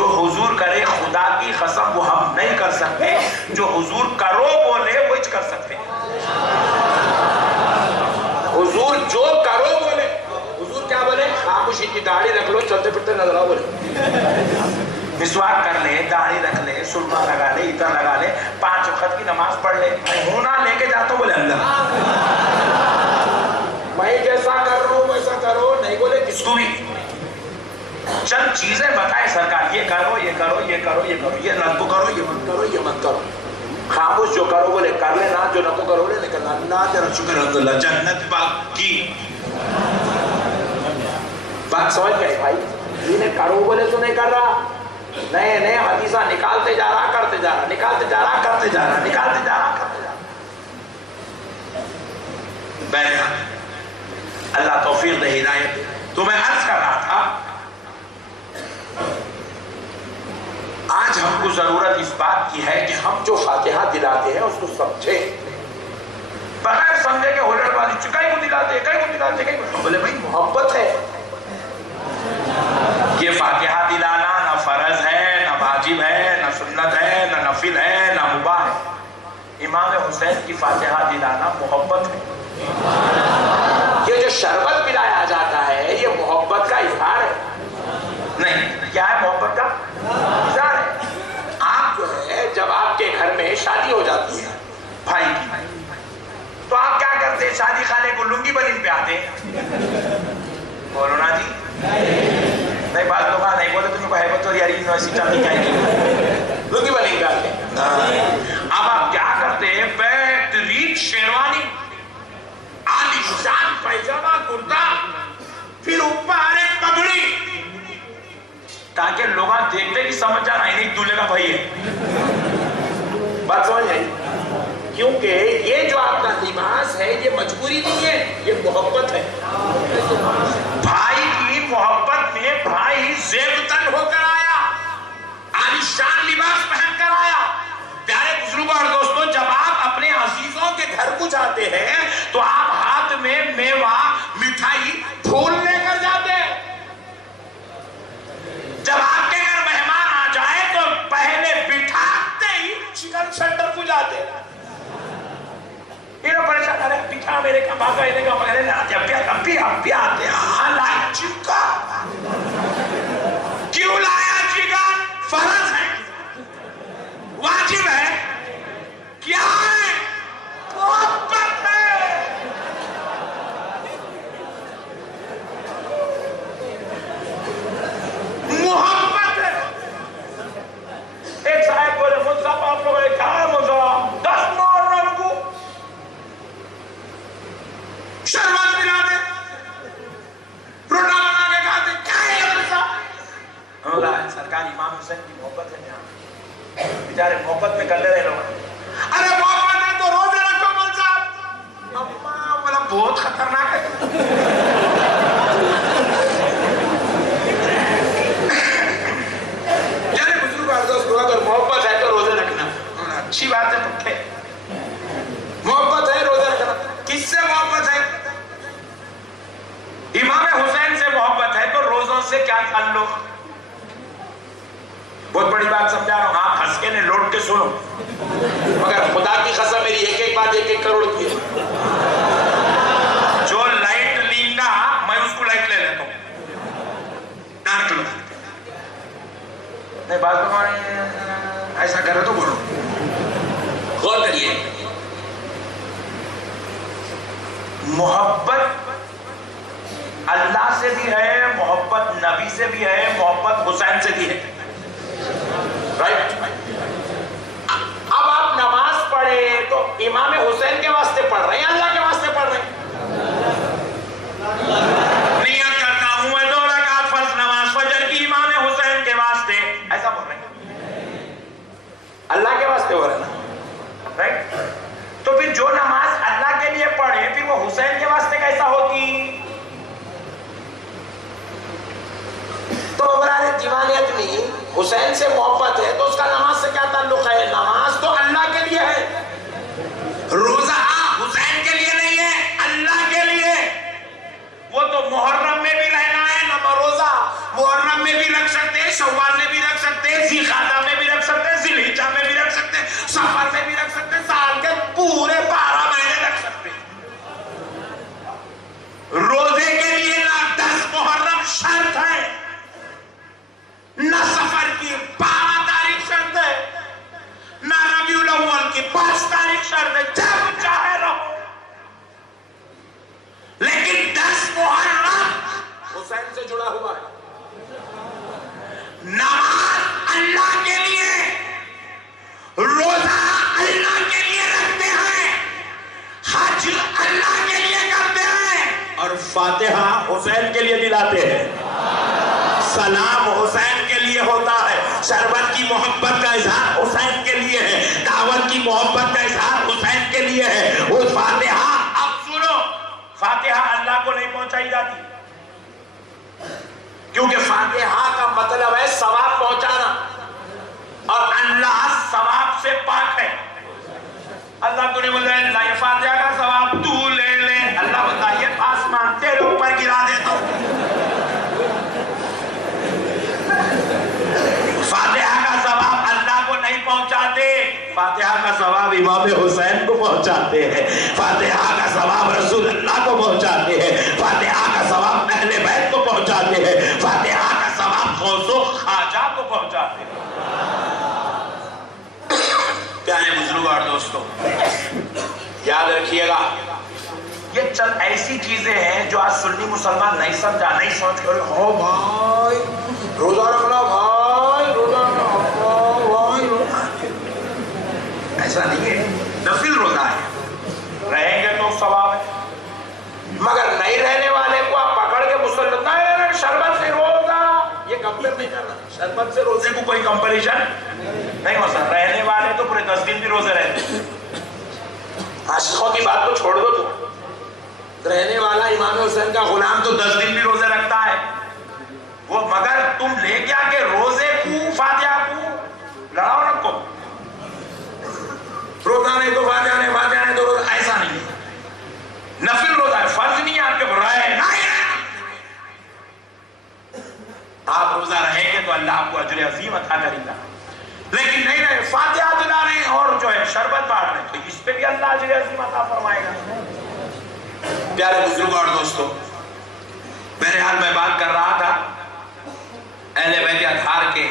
حضور کرے خدا کی قسم وہ ہم نہیں کر سکتے. جو حضور کرو بولے وہ کر سکتے. حضور جو کرو بولے. حضور کیا بولے؟ خاموشی کی داڑھی رکھ لو, چلتے پھرتے نظر آؤ بولے. مسواک کر لے, داڑھی رکھ لے, سرما لگا لے, عطر لگا لے, 5 وقت کی نماز پڑھ لے. ہونا لے کے جاتا ہوں بولے اللہ, میں جیسا کر رہا ہوں ویسا کرو نہیں بولے کس کو بھی. چند چیزیں سرکار یہ کرو یہ کرو یہ کرو یہ کرو، یہ نہ تو کرو، یہ مت کرو، یہ مت کرو، خاموش جو کرو بولے کر لینا، جو نہ کو کرو بولے نکلنا۔ اللہ تیرا شکر الحمدللہ جنت پاک کی بات سمجھ گئے بھائی؟ جنہیں کرو بولے تو نہیں کر رہا، نئے نئے حدیثہ نکالتے جا رہا، کرتے جا رہا، نکالتے جا رہا، کرتے جا رہا، نکالتے جا رہا، کرتے جا رہا۔ بہرحال اللہ توفیق دے، ہدایت دے۔ تو میں عرض کر رہا تھا آج ہم کو ضرورت اس بات کی ہے کہ ہم جو فاتحہ دلاتے ہیں اس کو سمجھیں، بغیر سمجھے کہ ہولڑ والی چکائی کو دلاتے ہیں، کئی کو دلاتے ہیں، بولے بھائی محبت ہے۔ یہ فاتحہ دلانا نہ فرض ہے، نہ واجب ہے، نہ سنت ہے، نہ نفل ہے، نہ مباح ہے۔ امام حسین کی فاتحہ دلانا محبت ہے۔ یہ جو شربت پلایا جاتا ہے یہ محبت کا اظہار ہے، نہیں کیا ہے؟ محبت کا اظہار ہے۔ آپ جو ہے جب آپ کے گھر میں شادی ہو جاتی ہے بھائی کی، تو آپ کیا کرتے ہیں؟ شادی خانے کو لنگی بنین پہ آتے ہیں، بولو نا جی؟ نہیں بات لوگ نہیں بولے تمہیں کو حیبت اور یاری یونیورسٹی چاہتی کیا ہے؟ لنگی بنین پہ آتے ہیں۔ اب آپ کیا کرتے ہیں؟ بہترین شیروانی، عالی شان پیجامہ کرتا، پھر اوپر ایک پگڑی، تاکہ لوگ دیکھتے کہ سمجھ جانا ہے نہیں دولے کا بھائی ہے۔ بات سمجھ آئی؟ کیونکہ یہ جو آپ کا لباس ہے یہ مجبوری نہیں ہے، یہ محبت ہے۔ بھائی کی محبت میں بھائی زیب تن ہو کر آیا، عالی شان لباس پہن کر آیا۔ پیارے بزرگوں اور دوستوں، جب آپ اپنے عزیزوں کے گھر کو جاتے ہیں تو آپ ہاتھ میں میوہ، مٹھائی، پھول لے کر جاتے ہیں۔ جب آپ کے گھر مہمان آ جائے تو پہلے بٹھاتے ہی چکن سینٹر کو جاتے ہیں۔ یہ لوگ پریشان کرے پٹھا میرے کا بھاگا انہیں کا مگر ابھی آتے ہیں لایا چکن۔ کیوں لایا چکن؟ فرض ہے، واجب ہے، کیا ہے؟ محبت ہے۔ محبت ہے۔ ایک صاحب بولے مجھ صاحب آپ لوگوں نے کہا ہے مجھ صاحب 10 محرم کو شربت پلا دے، روٹا بنا کے کھا دے، کیا ہے یہ صاحب؟ اللہ سرکار امام حسین کی محبت ہے یہاں، بیچارے محبت میں کر لے رہے لوگ۔ ارے محبت ہے تو روزے رکھو مول صاحب۔ اماں بولا بہت خطرناک ہے۔ یعنی بزرگ عرض کو اگر محبت ہے تو روزے رکھنا اچھی بات ہے، پکے محبت ہے روزے رکھنا۔ کس سے محبت ہے؟ امام حسین سے محبت ہے تو روزوں سے کیا تعلق؟ بہت بڑی بات سمجھا رہا ہوں، آپ ہنس کے نے لوٹ کے سنو، مگر خدا کی قسم میری ایک ایک بات 1 کروڑ کی ہے۔ جو لائٹ لیں گا میں اس کو لائٹ لے لیتا ہوں، ڈارک لو نہیں بات بتانے ایسا کرے تو بولو، غور کریے۔ محبت اللہ سے بھی ہے، محبت نبی سے بھی ہے، محبت حسین سے بھی ہے، رائٹ؟ اب آپ نماز پڑھے تو امام حسین کے واسطے پڑھ رہے ہیں، اللہ کے واسطے پڑھ رہے ہیں؟ نیت کرتا ہوں میں 2 رکعت فرض نماز فجر کی امام حسین کے واسطے، ایسا بول رہے ہیں؟ اللہ کے واسطے ہو رہا ہے نا، رائٹ؟ تو پھر جو نماز اللہ کے لیے پڑھے پھر وہ حسین کے واسطے کیسا ہوگی؟ تو برادر دیوانیت نہیں، حسین سے محبت ہے تو اس کا نماز سے کیا تعلق ہے؟ نماز تو اللہ کے لیے ہے، روزہ فاتحہ حسین کے لیے دلاتے ہیں، سلام حسین کے لیے ہوتا ہے، شربت کی محبت کا اظہار حسین کے لیے ہے، دعوت کی محبت کا اظہار حسین کے لیے ہے۔ وہ فاتحہ، اب سنو، فاتحہ اللہ کو نہیں پہنچائی جاتی، کیونکہ فاتحہ کا مطلب ہے ثواب پہنچانا، اور اللہ ثواب سے پاک ہے۔ اللہ کو نہیں بول رہے اللہ یہ فاتحہ کا ثواب تو لے لے، اللہ بتائیے آسمان تیرے اوپر گرا دے تو۔ فاتحہ کا ثواب اللہ کو نہیں پہنچاتے، فاتحہ کا ثواب امام حسین کو پہنچاتے ہیں، فاتحہ کا ثواب رسول اللہ کو پہنچاتے ہیں، فاتحہ کا ثواب اہل بیت کو پہنچاتے ہیں، فاتحہ کا ثواب غوث و خواجہ کو پہنچاتے ہیں۔ پیارے بزرگ اور دوستو، یاد رکھیے گا یہ چند ایسی چیزیں ہیں جو آج سنی مسلمان نہیں سمجھا، نہیں سمجھ کر ہو بھائی روزہ رکھنا، بھائی روزہ رکھنا، بھائی ایسا نہیں ہے، نفل روزہ ہے، رہیں گے تو ثواب ہے، مگر نہیں رہنے والے کو آپ پکڑ کے مسلط نہیں، شربت سے روزہ، یہ کمپیر نہیں کرنا، شربت سے روزے کو کوئی کمپریشن نہیں ہو سکتا۔ رہنے والے تو پورے 10 دن بھی روزے رہتے، عاشقوں کی بات کو چھوڑ دو، تو رہنے والا امام حسین کا غلام تو 10 دن بھی روزے رکھتا ہے وہ، مگر تم لے کیا کہ روزے کو فاتحہ کو لڑاؤ رکھو، روزہ نہیں تو فاتحہ نہیں، فاتحہ نہیں تو روزہ، ایسا نہیں ہے، نفل روزہ ہے، فرض نہیں ہے آپ کے برائے، آپ روزہ رہیں گے تو اللہ آپ کو اجر عظیم عطا کرے گا، لیکن نہیں رہے فاتحہ دلا رہے ہیں اور جو ہے شربت بانٹ رہے ہیں تو اس پہ بھی اللہ اجر عظیم عطا فرمائے گا۔ پیارے بزرگ اور دوستو، بہرحال میں بات کر رہا تھا اہل بیت اطہار کے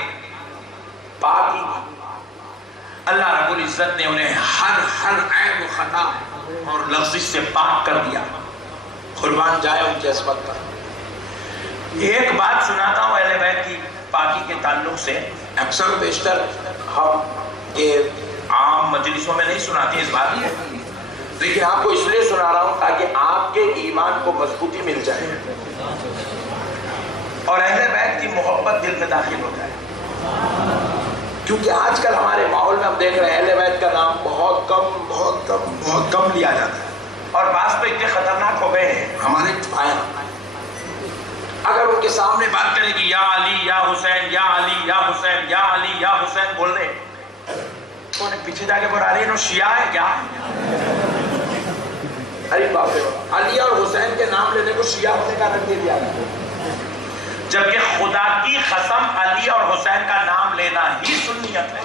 پاکی، اللہ رب العزت نے انہیں ہر عیب و خطا اور لغزش سے پاک کر دیا، قربان جائے ان کی عظمت پر۔ ایک بات سناتا ہوں اہل بیت کی پاکی کے تعلق سے، اکثر و بیشتر ہم یہ عام مجلسوں میں نہیں سناتے اس بات کی، لیکن آپ کو اس لیے سنا رہا ہوں تاکہ آپ کے ایمان کو مضبوطی مل جائے اور اہل بیت کی محبت دل میں داخل ہو جائے، کیونکہ آج کل ہمارے ماحول میں ہم دیکھ رہے ہیں اہل بیت کا نام بہت کم لیا جاتا ہے، اور بعض تو اتنے خطرناک ہو گئے ہیں ہمارے بھائی، اگر ان کے سامنے بات کریں کہ یا علی یا حسین یا علی یا حسین یا علی یا حسین بول رہے تو انہیں پیچھے جا کے بولا رہے انہوں شیعہ ہے کیا؟ ارے باپ رے، علی اور حسین کے نام لینے کو شیعہ ہونے کا رنگ دے دیا، جبکہ خدا کی قسم علی اور حسین کا نام لینا ہی سنیت ہے،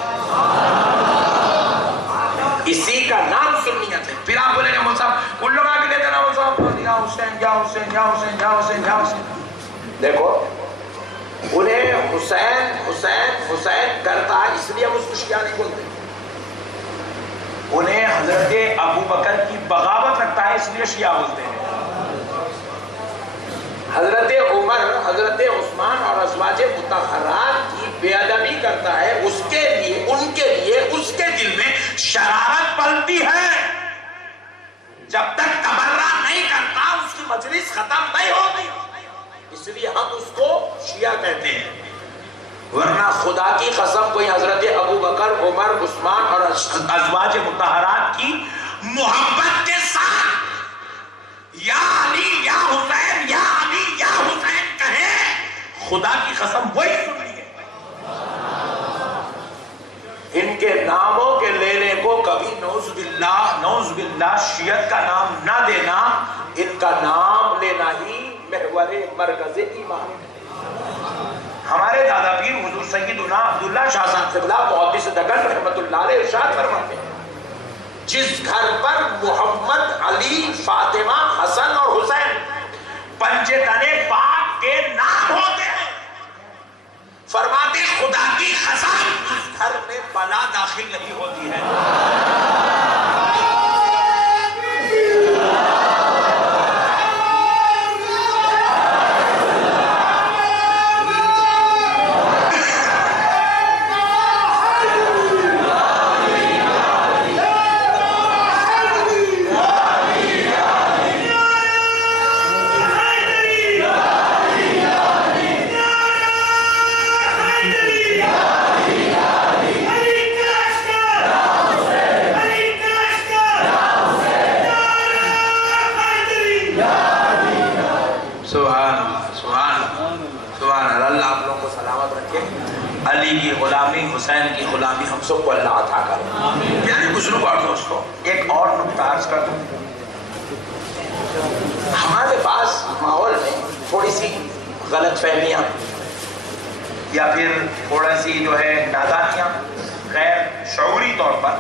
اسی کا نام سنیت ہے۔ پھر آپ بولیں گے مول صاحب ان لوگ آگے لیتے نا مول صاحب یا حسین یا حسین یا حسین یا حسین یا حسین، دیکھو انہیں حسین حسین حسین کرتا ہے اس لیے ہم اس کو شیعہ نہیں بولتے، انہیں حضرت ابو بکر کی بغاوت رکھتا ہے اس لیے شیعہ بولتے ہیں، حضرت عمر حضرت عثمان اور ازواج مطہرات کی بے ادبی کرتا ہے اس کے لیے ان کے لیے اس کے دل میں شرارت پلتی ہے، جب تک تبرہ نہیں کرتا اس کی مجلس ختم نہیں ہوگی، اس لیے ہم اس کو شیعہ کہتے ہیں، ورنہ خدا کی قسم کوئی حضرت ابو بکر عمر عثمان اور ازواج مطہرات کی محبت کے ساتھ یا علی یا حسین یا علی یا حسین کہے، خدا کی قسم وہی سنی ہے، ان کے ناموں کے لینے کو کبھی نعوذ باللہ شیعت کا نام نہ دینا، ان کا نام لینا ہی محور مرکز ایمان ہے۔ ہمارے دادا پیر حضور سیدنا عبداللہ شاہ صاحب قبلہ محدث دگن رحمت اللہ علیہ ارشاد فرماتے ہیں جس گھر پر محمد علی فاطمہ حسن اور حسین پنجے تنے پاک کے نام ہوتے ہیں، فرماتے خدا کی قسم اس گھر میں بلا داخل نہیں ہوتی ہے۔ سبحان اللہ آپ لوگوں کو سلامت رکھے. علی کی غلامی، حسین کی غلامی ہم سب کو اللہ عطا کرے. پیارے بزرگوں اور دوستوں، ایک اور نکتہ عرض کر دوں. ہمارے پاس ماحول میں تھوڑی سی غلط فہمیاں یا پھر تھوڑا سی جو ہے نادانیاں غیر شعوری طور پر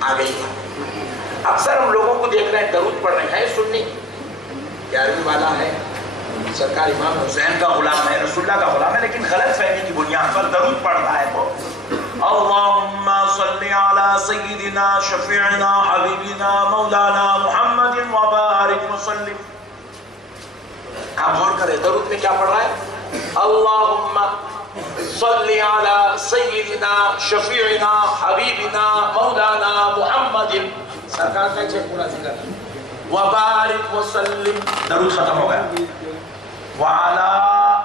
آ گئی ہیں. اکثر ہم لوگوں کو دیکھ رہے ہیں درود پڑھ رہے ہیں سنی 11ویں والا ہے، سرکار امام حسین کا غلام ہے، رسول اللہ کا غلام ہے، لیکن غلط فہمی کی بنیاد پر درود پڑھ رہا ہے وہ. اللہم صلی علی سیدنا شفیعنا حبیبنا مولانا محمد وبارک وسلم. آپ غور کریں درود میں کیا پڑھ رہا ہے؟ اللہم صلی علی سیدنا شفیعنا حبیبنا مولانا محمد، سرکار کا ایک پورا ذکر، وبارک وسلم، درود ختم ہو گیا. وعلی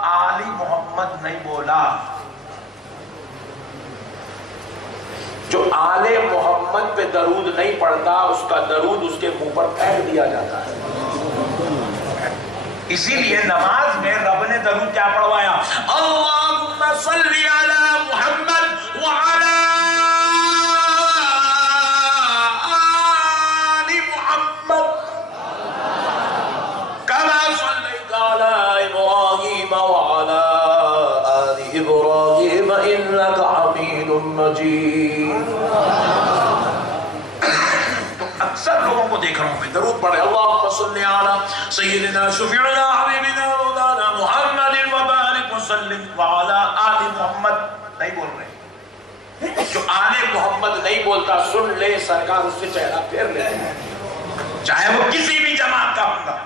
آل محمد نہیں بولا. جو آل محمد پہ درود نہیں پڑھتا اس کا درود اس کے منہ پر پھینک دیا جاتا ہے. اسی لیے نماز میں رب نے درود کیا پڑھوایا؟ اللہم صلی علی محمد وعلی آل محمد کما صلیت علی ابراہیم وعلی آل ابراہیم انک حمید مجید. اکثر لوگوں کو دیکھ رہا ہوں میں درود پڑھے اللہم صلی علی سیدنا شفیعنا حبیبنا مولانا محمد وبارک وسلم وعلی آل محمد نہیں بول رہے. جو آل محمد نہیں بولتا سن لے سرکار اس سے چہرہ پھیر لے، چاہے وہ کسی بھی جماعت کا ہوگا،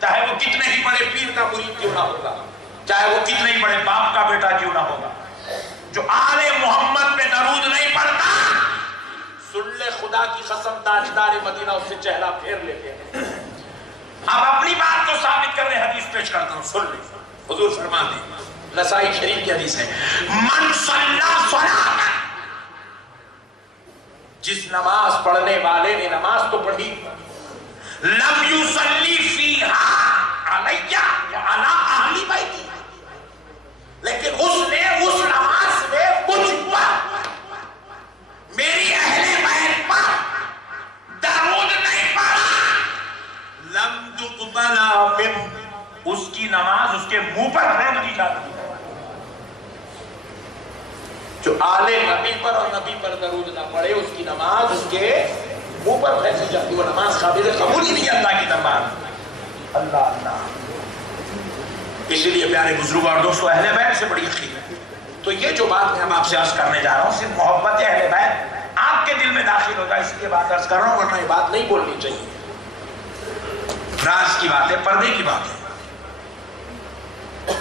چاہے وہ کتنے ہی بڑے پیر کا مرید کیوں نہ ہوگا، چاہے وہ کتنے ہی بڑے باپ کا بیٹا کیوں نہ ہوگا. جو آل محمد پہ درود نہیں پڑھتا سن لے خدا کی قسم تاجدار مدینہ اس سے چہرہ پھیر لیتے ہیں. اب اپنی بات کو ثابت کرنے حدیث پیش کرتا ہوں، سن لے. حضور فرماتے ہیں، نسائی شریف کی حدیث ہے، من صلی صلاۃ، جس نماز پڑھنے والے نے نماز تو پڑھی، لم یصلی فیہا علیہ وعلی اہل بیتی، لیکن اس نے اس نماز میں کچھ میری اہل بیت پر درود نہیں پڑھا، لم تقبل من، اس کی نماز اس کے منہ پر پھینک دی جاتی ہے. جو آل نبی پر اور نبی پر درود نہ پڑھے اس کی نماز اس کے منہ پر پھینکی جاتی ہے، وہ نماز قابل قبول ہی نہیں اللہ کی دربار. اللہ اللہ. اسی لیے پیارے بزرگوں اور دوستوں، اہل بیت سے بڑی عقیدت ہے. تو یہ جو بات میں اب آپ سے عرض کرنے جا رہا ہوں صرف محبت اہل بیت آپ کے دل میں داخل ہو جائے اس لیے بات عرض کر رہا ہوں، ورنہ یہ بات نہیں بولنی چاہیے. راز کی بات ہے، پردے کی بات ہے.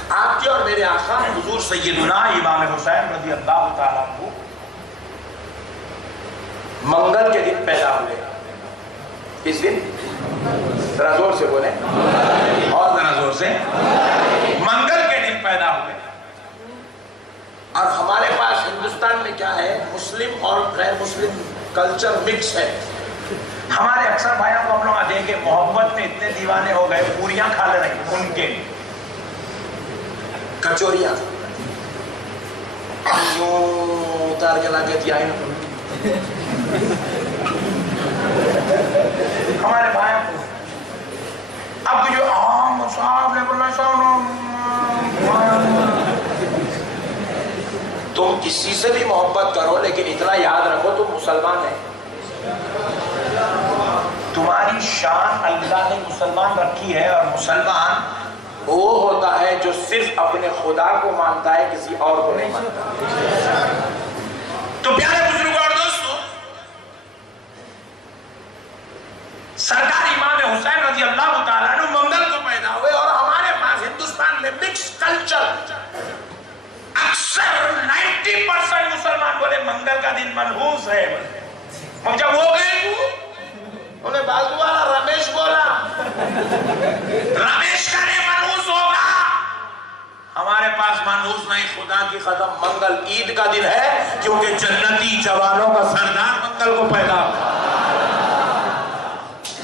آپ کے اور میرے آقا حضور سیدنا امام حسین رضی اللہ تعالیٰ عنہ منگل کے دن پیدا ہوئے. کس دن؟ ذرا زور سے بولیں اور ذرا زور سے. منگل کے دن پیدا ہوئے. اور ہمارے پاس ہندوستان میں کیا ہے، مسلم اور غیر مسلم کلچر مکس ہے. ہمارے اکثر بھائیوں کو ہم لوگ دیکھیں محبت میں اتنے دیوانے ہو گئے، پوریاں کھا لے رہے ان کے کچوریاں اتار کے لا کے دیا. ہمارے بھائیوں کو اب جو عام صاحب نے بولنا تم کسی سے بھی محبت کرو لیکن اتنا یاد رکھو تم مسلمان ہیں. تمہاری شان اللہ نے مسلمان رکھی ہے، اور مسلمان وہ ہوتا ہے جو صرف اپنے خدا کو مانتا ہے، کسی اور کو نہیں مانتا. تو پیارے بزرگوں اور دوستوں، سرکار امام حسین رضی اللہ تعالیٰ عنہ منگل کو پیدا ہوئے. اور ہمارے پاس ہندوستان میں مکس کلچر، اکثر 90% مسلمان بولے منگل کا دن منحوس ہے. اور جب وہ گئے انہیں بازو والا رمیش بولا، رمیش کا نے منحوس ہوگا. ہمارے پاس منحوس نہیں، خدا کی قسم منگل عید کا دن ہے، کیونکہ جنتی جوانوں کا سردار منگل کو پیدا ہوا.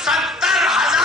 70,000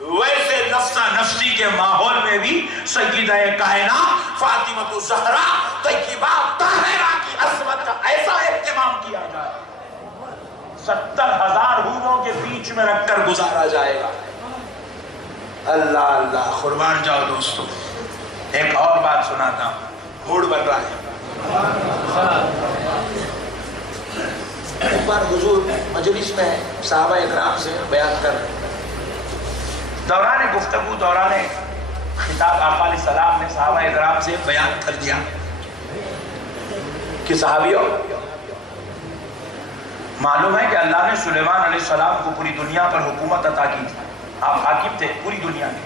ویسے نفسا نفسی کے ماحول میں بھی سیدہ کائنات فاطمہ الزہرا طیبہ طاہرہ کی عصمت کا ایسا اہتمام کیا جائے 70,000 حوروں کے بیچ میں رکھ کر گزارا جائے گا. اللہ اللہ قربان جاؤ دوستو. ایک اور بات سناتا ہوں. موڈ بن رہا ہے. اوپر حضور مجلس میں صحابہ اکرام سے بیان کر رہے ہیں. دوران گفتگو دوران خطاب آقا علیہ السلام نے صحابہ اکرام سے بیان کر دیا کہ صحابیوں معلوم ہے کہ اللہ نے سلیمان علیہ السلام کو پوری دنیا پر حکومت عطا کی تھی. آپ حاکم تھے پوری دنیا میں.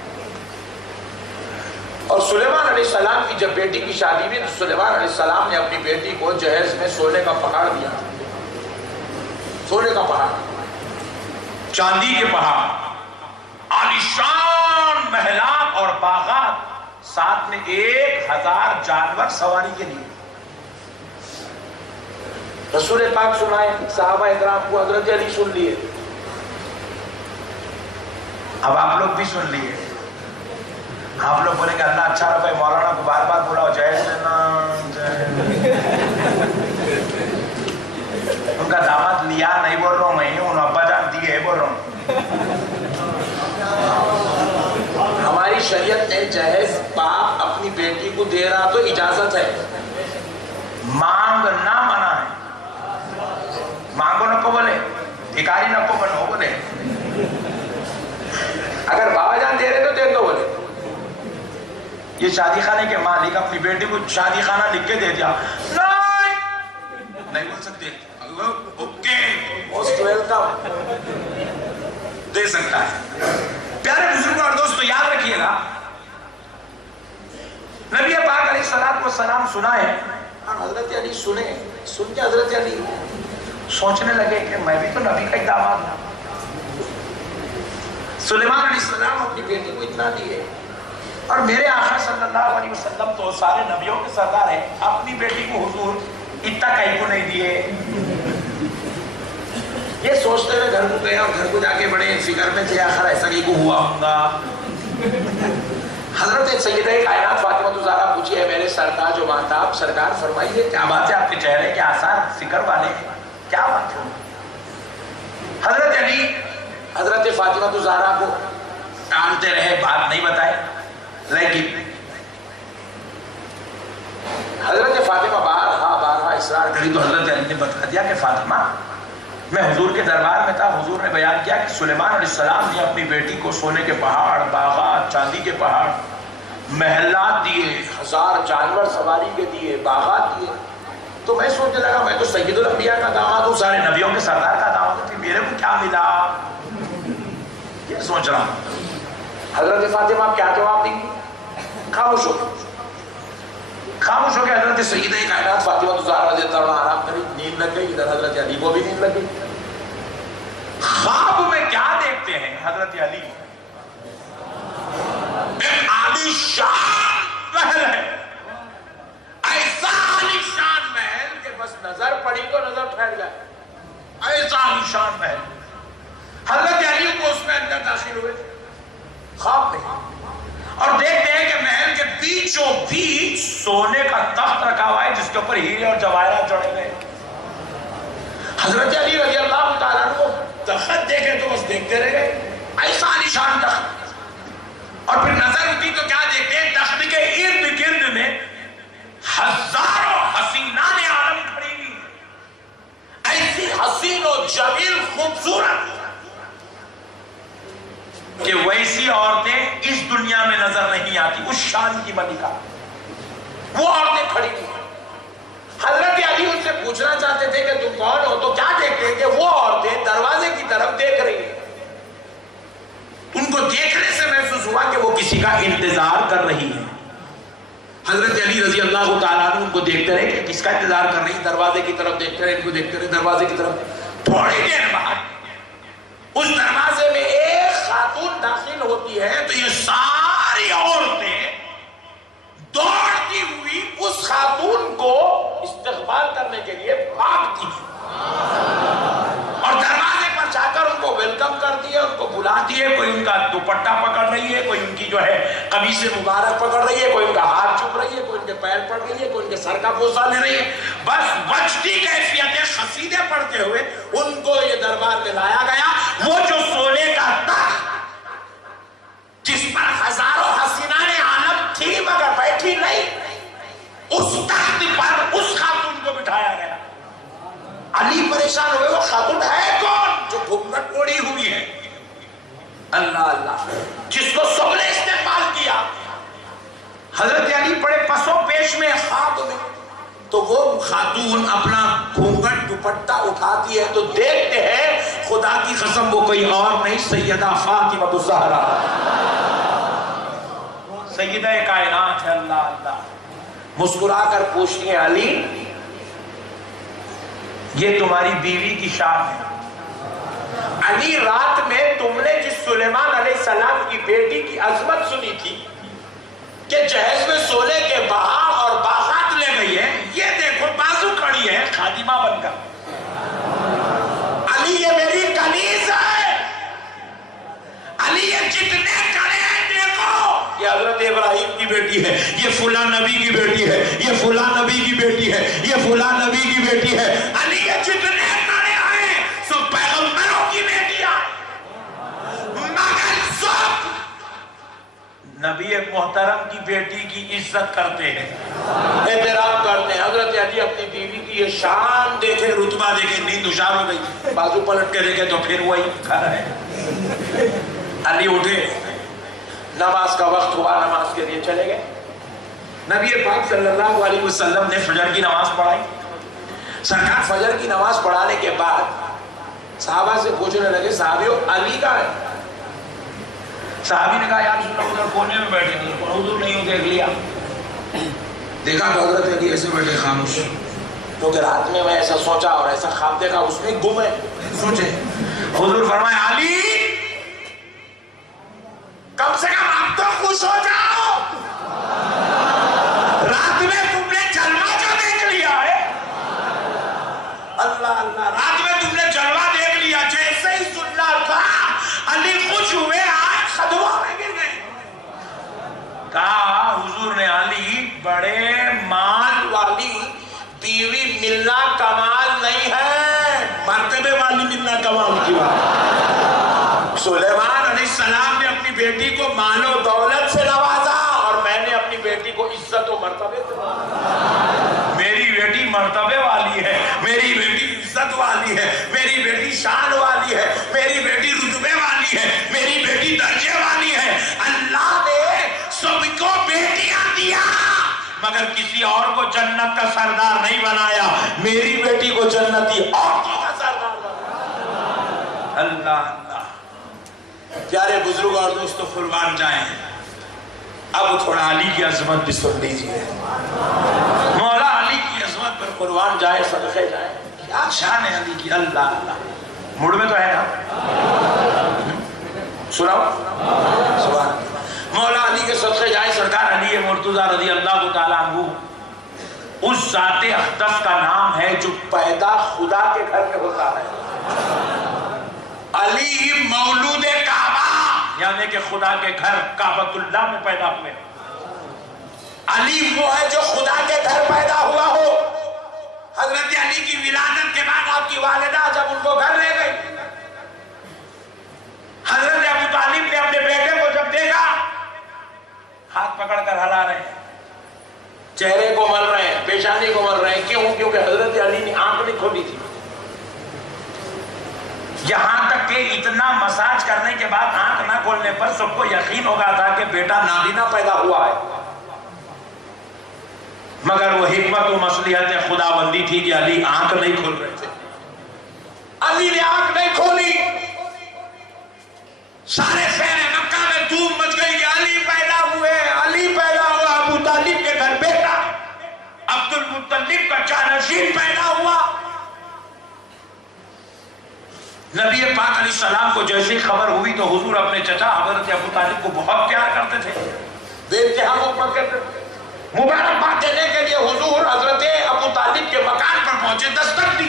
اور سلیمان علیہ السلام کی جب بیٹی کی شادی ہوئی تو سلیمان علیہ السلام نے اپنی بیٹی کو جہیز میں سونے کا پہاڑ دیا. سونے کا پہاڑ, چاندی کے پہاڑ, عالیشان محلات اور باغات, ساتھ میں 1000 جانور سواری کے لیے. رسول پاک سنائے, صحابہ اکرام کو حضرت علی سن لیے. اب آپ لوگ بھی سن لیے. آپ لوگ بولیں کہ اللہ اچھا رہا ہے, مولانا کو بار بار بولا جہیز لینا. ان کا داماد لیا نہیں بول رہا ہوں میں, ان ابا جان دیے بول رہا ہوں. ہماری شریعت نے جہیز باپ اپنی بیٹی کو دے رہا تو اجازت ہے, مانگنا منع ہے. مانگو نہ کو بولے, بھکاری نہ کو بنو بولے. اگر بابا جان دے رہے تو دے دو بولے. یہ شادی خانے کے مالک اپنی بیٹی کو شادی خانہ لکھ کے دے دیا, نہیں بول سکتے. اوکے موسٹ ویلکم دے سکتا ہے. پیارے بزرگوں اور دوستو یاد رکھیے گا, نبی پاک علیہ السلام سنائے اور حضرت علی سنے. سن کے حضرت علی سوچنے لگے کہ میں بھی تو نبی کا داماد ہوں. سلیمان علیہ السلام اپنی بیٹی کو اتنا دیے اور میرے آقا صلی اللہ علیہ وسلم تو سارے نبیوں کے سردار ہیں, اپنی بیٹی کو حضور اتنا کہیں کو نہیں دیے. یہ سوچتے ہوئے گھر کو گئے اور گھر کو جا کے بڑے فکر میں تھے آخر ایسا کہیں کو ہوا ہوں گا. حضرت سیدہ کائنات فاطمہ الزہرا پوچھی ہے میرے سرتاج و ماہتاب سرکار فرمائیے کیا بات ہے, آپ کے چہرے کے آثار فکر والے ہیں, کیا بات ہے؟ حضرت علی حضرت فاطمہ الزہرا کو ٹالتے رہے, بات نہیں بتائے. لیکن حضرت فاطمہ بارہا اصرار کری تو حضرت علی نے بتا دیا کہ فاطمہ میں حضور کے دربار میں تھا, حضور نے بیان کیا کہ سلیمان علیہ السلام نے اپنی بیٹی کو سونے کے پہاڑ, باغات, چاندی کے پہاڑ, محلات دیے, 1000 جانور سواری کے دیے, باغات دیے. تو میں سوچنے لگا میں تو سید الانبیاء کا داماد ہوں, سارے نبیوں کے سردار کا داماد ہوں, میرے کو کیا ملا, یہ سوچ رہا ہوں. حضرت فاطمہ کیا جواب دیں گی؟ خاموش ہو خاموش ہو کے حضرت سیدہ کائنات فاطمہ الزہرا رضی اللہ عنہا آرام کری. نیند لگ گئی, ادھر حضرت علی کو بھی نیند لگ گئی. خواب میں کیا دیکھتے ہیں حضرت علی؟ ایک عالی شان محل ہے, ایسا عالی شان محل کہ بس نظر پڑی تو نظر ٹھہر جائے, ایسا عالی شان محل. حضرت علی کو اس میں اندر داخل ہوئے خواب میں اور دیکھتے ہیں کہ محل کے بیچوں بیچ سونے کا تخت رکھا ہوا ہے جس کے اوپر ہیرے اور جواہرات جڑے ہوئے. حضرت علی رضی اللہ تعالیٰ عنہ کو تخت دیکھے تو بس دیکھتے رہ گئے, ایسا عالیشان تخت. اور پھر نظر اٹھی تو کیا دیکھتے ہیں, تخت کے ارد گرد میں ہزاروں حسینان عالم کھڑی ہوئی, ایسی حسین و جمیل خوبصورت کہ ویسی عورتیں اس دنیا میں نظر نہیں آتی, اس شان کی ملکہ وہ عورتیں کھڑی ہوئی. حضرت علی ان سے پوچھنا چاہتے تھے کہ تم کون ہو, تو کیا دیکھتے ہیں کہ وہ عورتیں دروازے کی طرف دیکھ رہی ہیں. ان کو دیکھنے سے محسوس ہوا کہ وہ کسی کا انتظار کر رہی ہیں. حضرت علی رضی اللہ تعالیٰ عنہ ان کو دیکھتے رہے کہ کس کا انتظار کر رہی ہیں, دروازے کی طرف دیکھتے رہے, ان کو دیکھتے رہے دروازے کی طرف. تھوڑی دیر بعد اس دروازے میں ایک خاتون داخل ہوتی ہے تو یہ ساری عورتیں دوڑتی ہوئی اس خاتون کو استقبال کرنے کے لیے بھاگتی ہیں اور دروازے پر جا کر ان کو ویلکم کرتی ہے, ان کو بلا اٹھاتی ہے، کوئی ان کا دوپٹہ پکڑ رہی ہے، کوئی ان کی جو ہے قمیص مبارک پکڑ رہی ہے، کوئی ان کا ہاتھ چپ رہی ہے، کوئی ان کے پیر پڑ رہی ہے، کوئی ان کے سر کا بوسہ لے رہی ہے. بس بچتی کیفیتیں قصیدے پڑھتے ہوئے ان کو یہ دربار میں لایا گیا. وہ جو سونے کا تخت جس پر ہزاروں حسینان عالم تھی مگر بیٹھی نہیں، اس تخت پر اس خاتون کو بٹھایا گیا. علی پریشان ہوئے، وہ خاتون ہے کون جو گھونگھٹ اوڑھی ہوئی ہے؟ اللہ اللہ، جس کو سب نے استقبال کیا. حضرت علی بڑے پسو پیش میں خواب میں، تو وہ خاتون اپنا گھونگھٹ دوپٹہ اٹھاتی ہے تو دیکھتے ہیں خدا کی قسم وہ کوئی اور نہیں، سیدہ فاطمہ الزہرا، سیدہ کائنات ہے. اللہ اللہ. مسکرا کر پوچھتی ہیں علی یہ تمہاری بیوی کی شان ہے. علی رات میں تم نے جس سلیمان علیہ السلام کی بیٹی کی عظمت سنی تھی کہ جہیز میں سونے کے بہار اور باغات لے گئی ہے، یہ دیکھو بازو کھڑی ہے خادمہ بن کر. علی یہ میری کنیز ہے، علی یہ جتنے کھڑے ہیں دیکھو، یہ حضرت ابراہیم کی بیٹی ہے، یہ فلاں نبی کی بیٹی ہے، یہ فلاں نبی کی بیٹی ہے، یہ فلاں نبی کی بیٹی ہے. علی یہ جتنے کھڑے ہیں سب پیغمبروں کی بیٹیاں، مگر سب نبی محترم کی بیٹی کی عزت کرتے ہیں، احترام کرتے ہیں. حضرت علی اپنی بیوی کی یہ شان دیکھے، رتبہ دیکھے، نیند ہشار ہو گئی، بازو پلٹ کے دیکھے تو پھر وہی کھڑا ہے. علی اٹھے، نماز کا وقت ہوا، نماز کے لیے چلے گئے. نبی پاک صلی اللہ علیہ وسلم نے فجر کی نماز پڑھائی. سرکار فجر کی نماز پڑھانے کے بعد صحابہ سے پوچھنے لگے صحابیوں علی کا ہے؟ صحابی نے کہا یا رسول اللہ ادھر کونے میں بیٹھے تھے، حضور نہیں ہو، دیکھ لیا. دیکھا تو حضرت علی ایسے بیٹھے خاموش، کیونکہ رات میں میں ایسا سوچا اور ایسا خواب دیکھا، اس میں گم ہے. سوچے حضور فرمائے علی کم سے کم اب تو خوش ہو جاؤ، رات میں تم نے جلوہ جو دیکھ لیا ہے. اللہ اللہ، رات میں تم نے جلوہ دیکھ لیا، جیسے ہی سننا تھا علی خوش ہوئے، آج خدوہ میں گر گئے. کہا حضور نے علی بڑے مال والی بیوی ملنا کمال نہیں ہے، مرتبے والی ملنا کمال کی بات. سلیمان علیہ السلام نے اپنی بیٹی کو مال و دولت سے نوازا اور میں نے اپنی بیٹی کو عزت و مرتبے سے نوازا. میری بیٹی مرتبے والی ہے، میری بیٹی عزت والی ہے، میری بیٹی شان والی ہے، میری بیٹی رتبے والی ہے، میری بیٹی درجے والی ہے. اللہ نے سب کو بیٹیاں دیا مگر کسی اور کو جنت کا سردار نہیں بنایا. میری بیٹی کو جنتی عورتوں کا سردار بنایا. اللہ اللہ. پیارے بزرگ اور دوستو قربان جائیں، اب تھوڑا علی کی عظمت بھی سن لیجیے. مولا علی کی عظمت پر قربان جائے، صدقے جائیں. کیا شان ہے علی کی. اللہ اللہ. موڈ میں تو ہے نا، سناؤ سبحان. مولا علی کے صدقے جائیں. سرکار علی مرتضیٰ رضی اللہ تعالیٰ عنہ اس ذات اقدس کا نام ہے جو پیدا خدا کے گھر میں ہوتا ہے. علی مولود کعبہ، یعنی کہ خدا کے گھر کعبۃ اللہ میں پیدا ہوئے. علی وہ ہے جو خدا کے گھر پیدا ہوا ہو. حضرت علی کی ولادت کے بعد آپ کی والدہ جب ان کو گھر لے گئی، حضرت ابو طالب نے اپنے بیٹے کو جب دیکھا، ہاتھ پکڑ کر ہلا رہے ہیں، چہرے کو مل رہے ہیں، پیشانی کو مل رہے ہیں. کیوں؟ کیونکہ حضرت علی نے آنکھ نہیں کھولی تھی. یہاں تک کہ اتنا مساج کرنے کے بعد آنکھ نہ کھولنے پر سب کو یقین ہوگا تھا کہ بیٹا نابینا پیدا ہوا ہے. مگر وہ حکمت و مصلحت خدا بندی تھی کہ علی آنکھ نہیں کھول رہے تھے. علی نے آنکھ نہیں کھولی. سارے شہر مکہ میں دھوم مچ گئی کہ علی پیدا ہوئے، علی پیدا ہوا. ابو طالب کے گھر بیٹا عبد المطلب کا جانشین پیدا ہوا. نبی پاک علیہ السلام کو جیسی خبر ہوئی تو حضور اپنے چچا حضرت ابو طالب کو بہت پیار کرتے تھے، بے انتہا محبت کرتے تھے. مبارکباد دینے کے لیے حضور حضرت ابو طالب کے مکان پر پہنچے، دستک دی.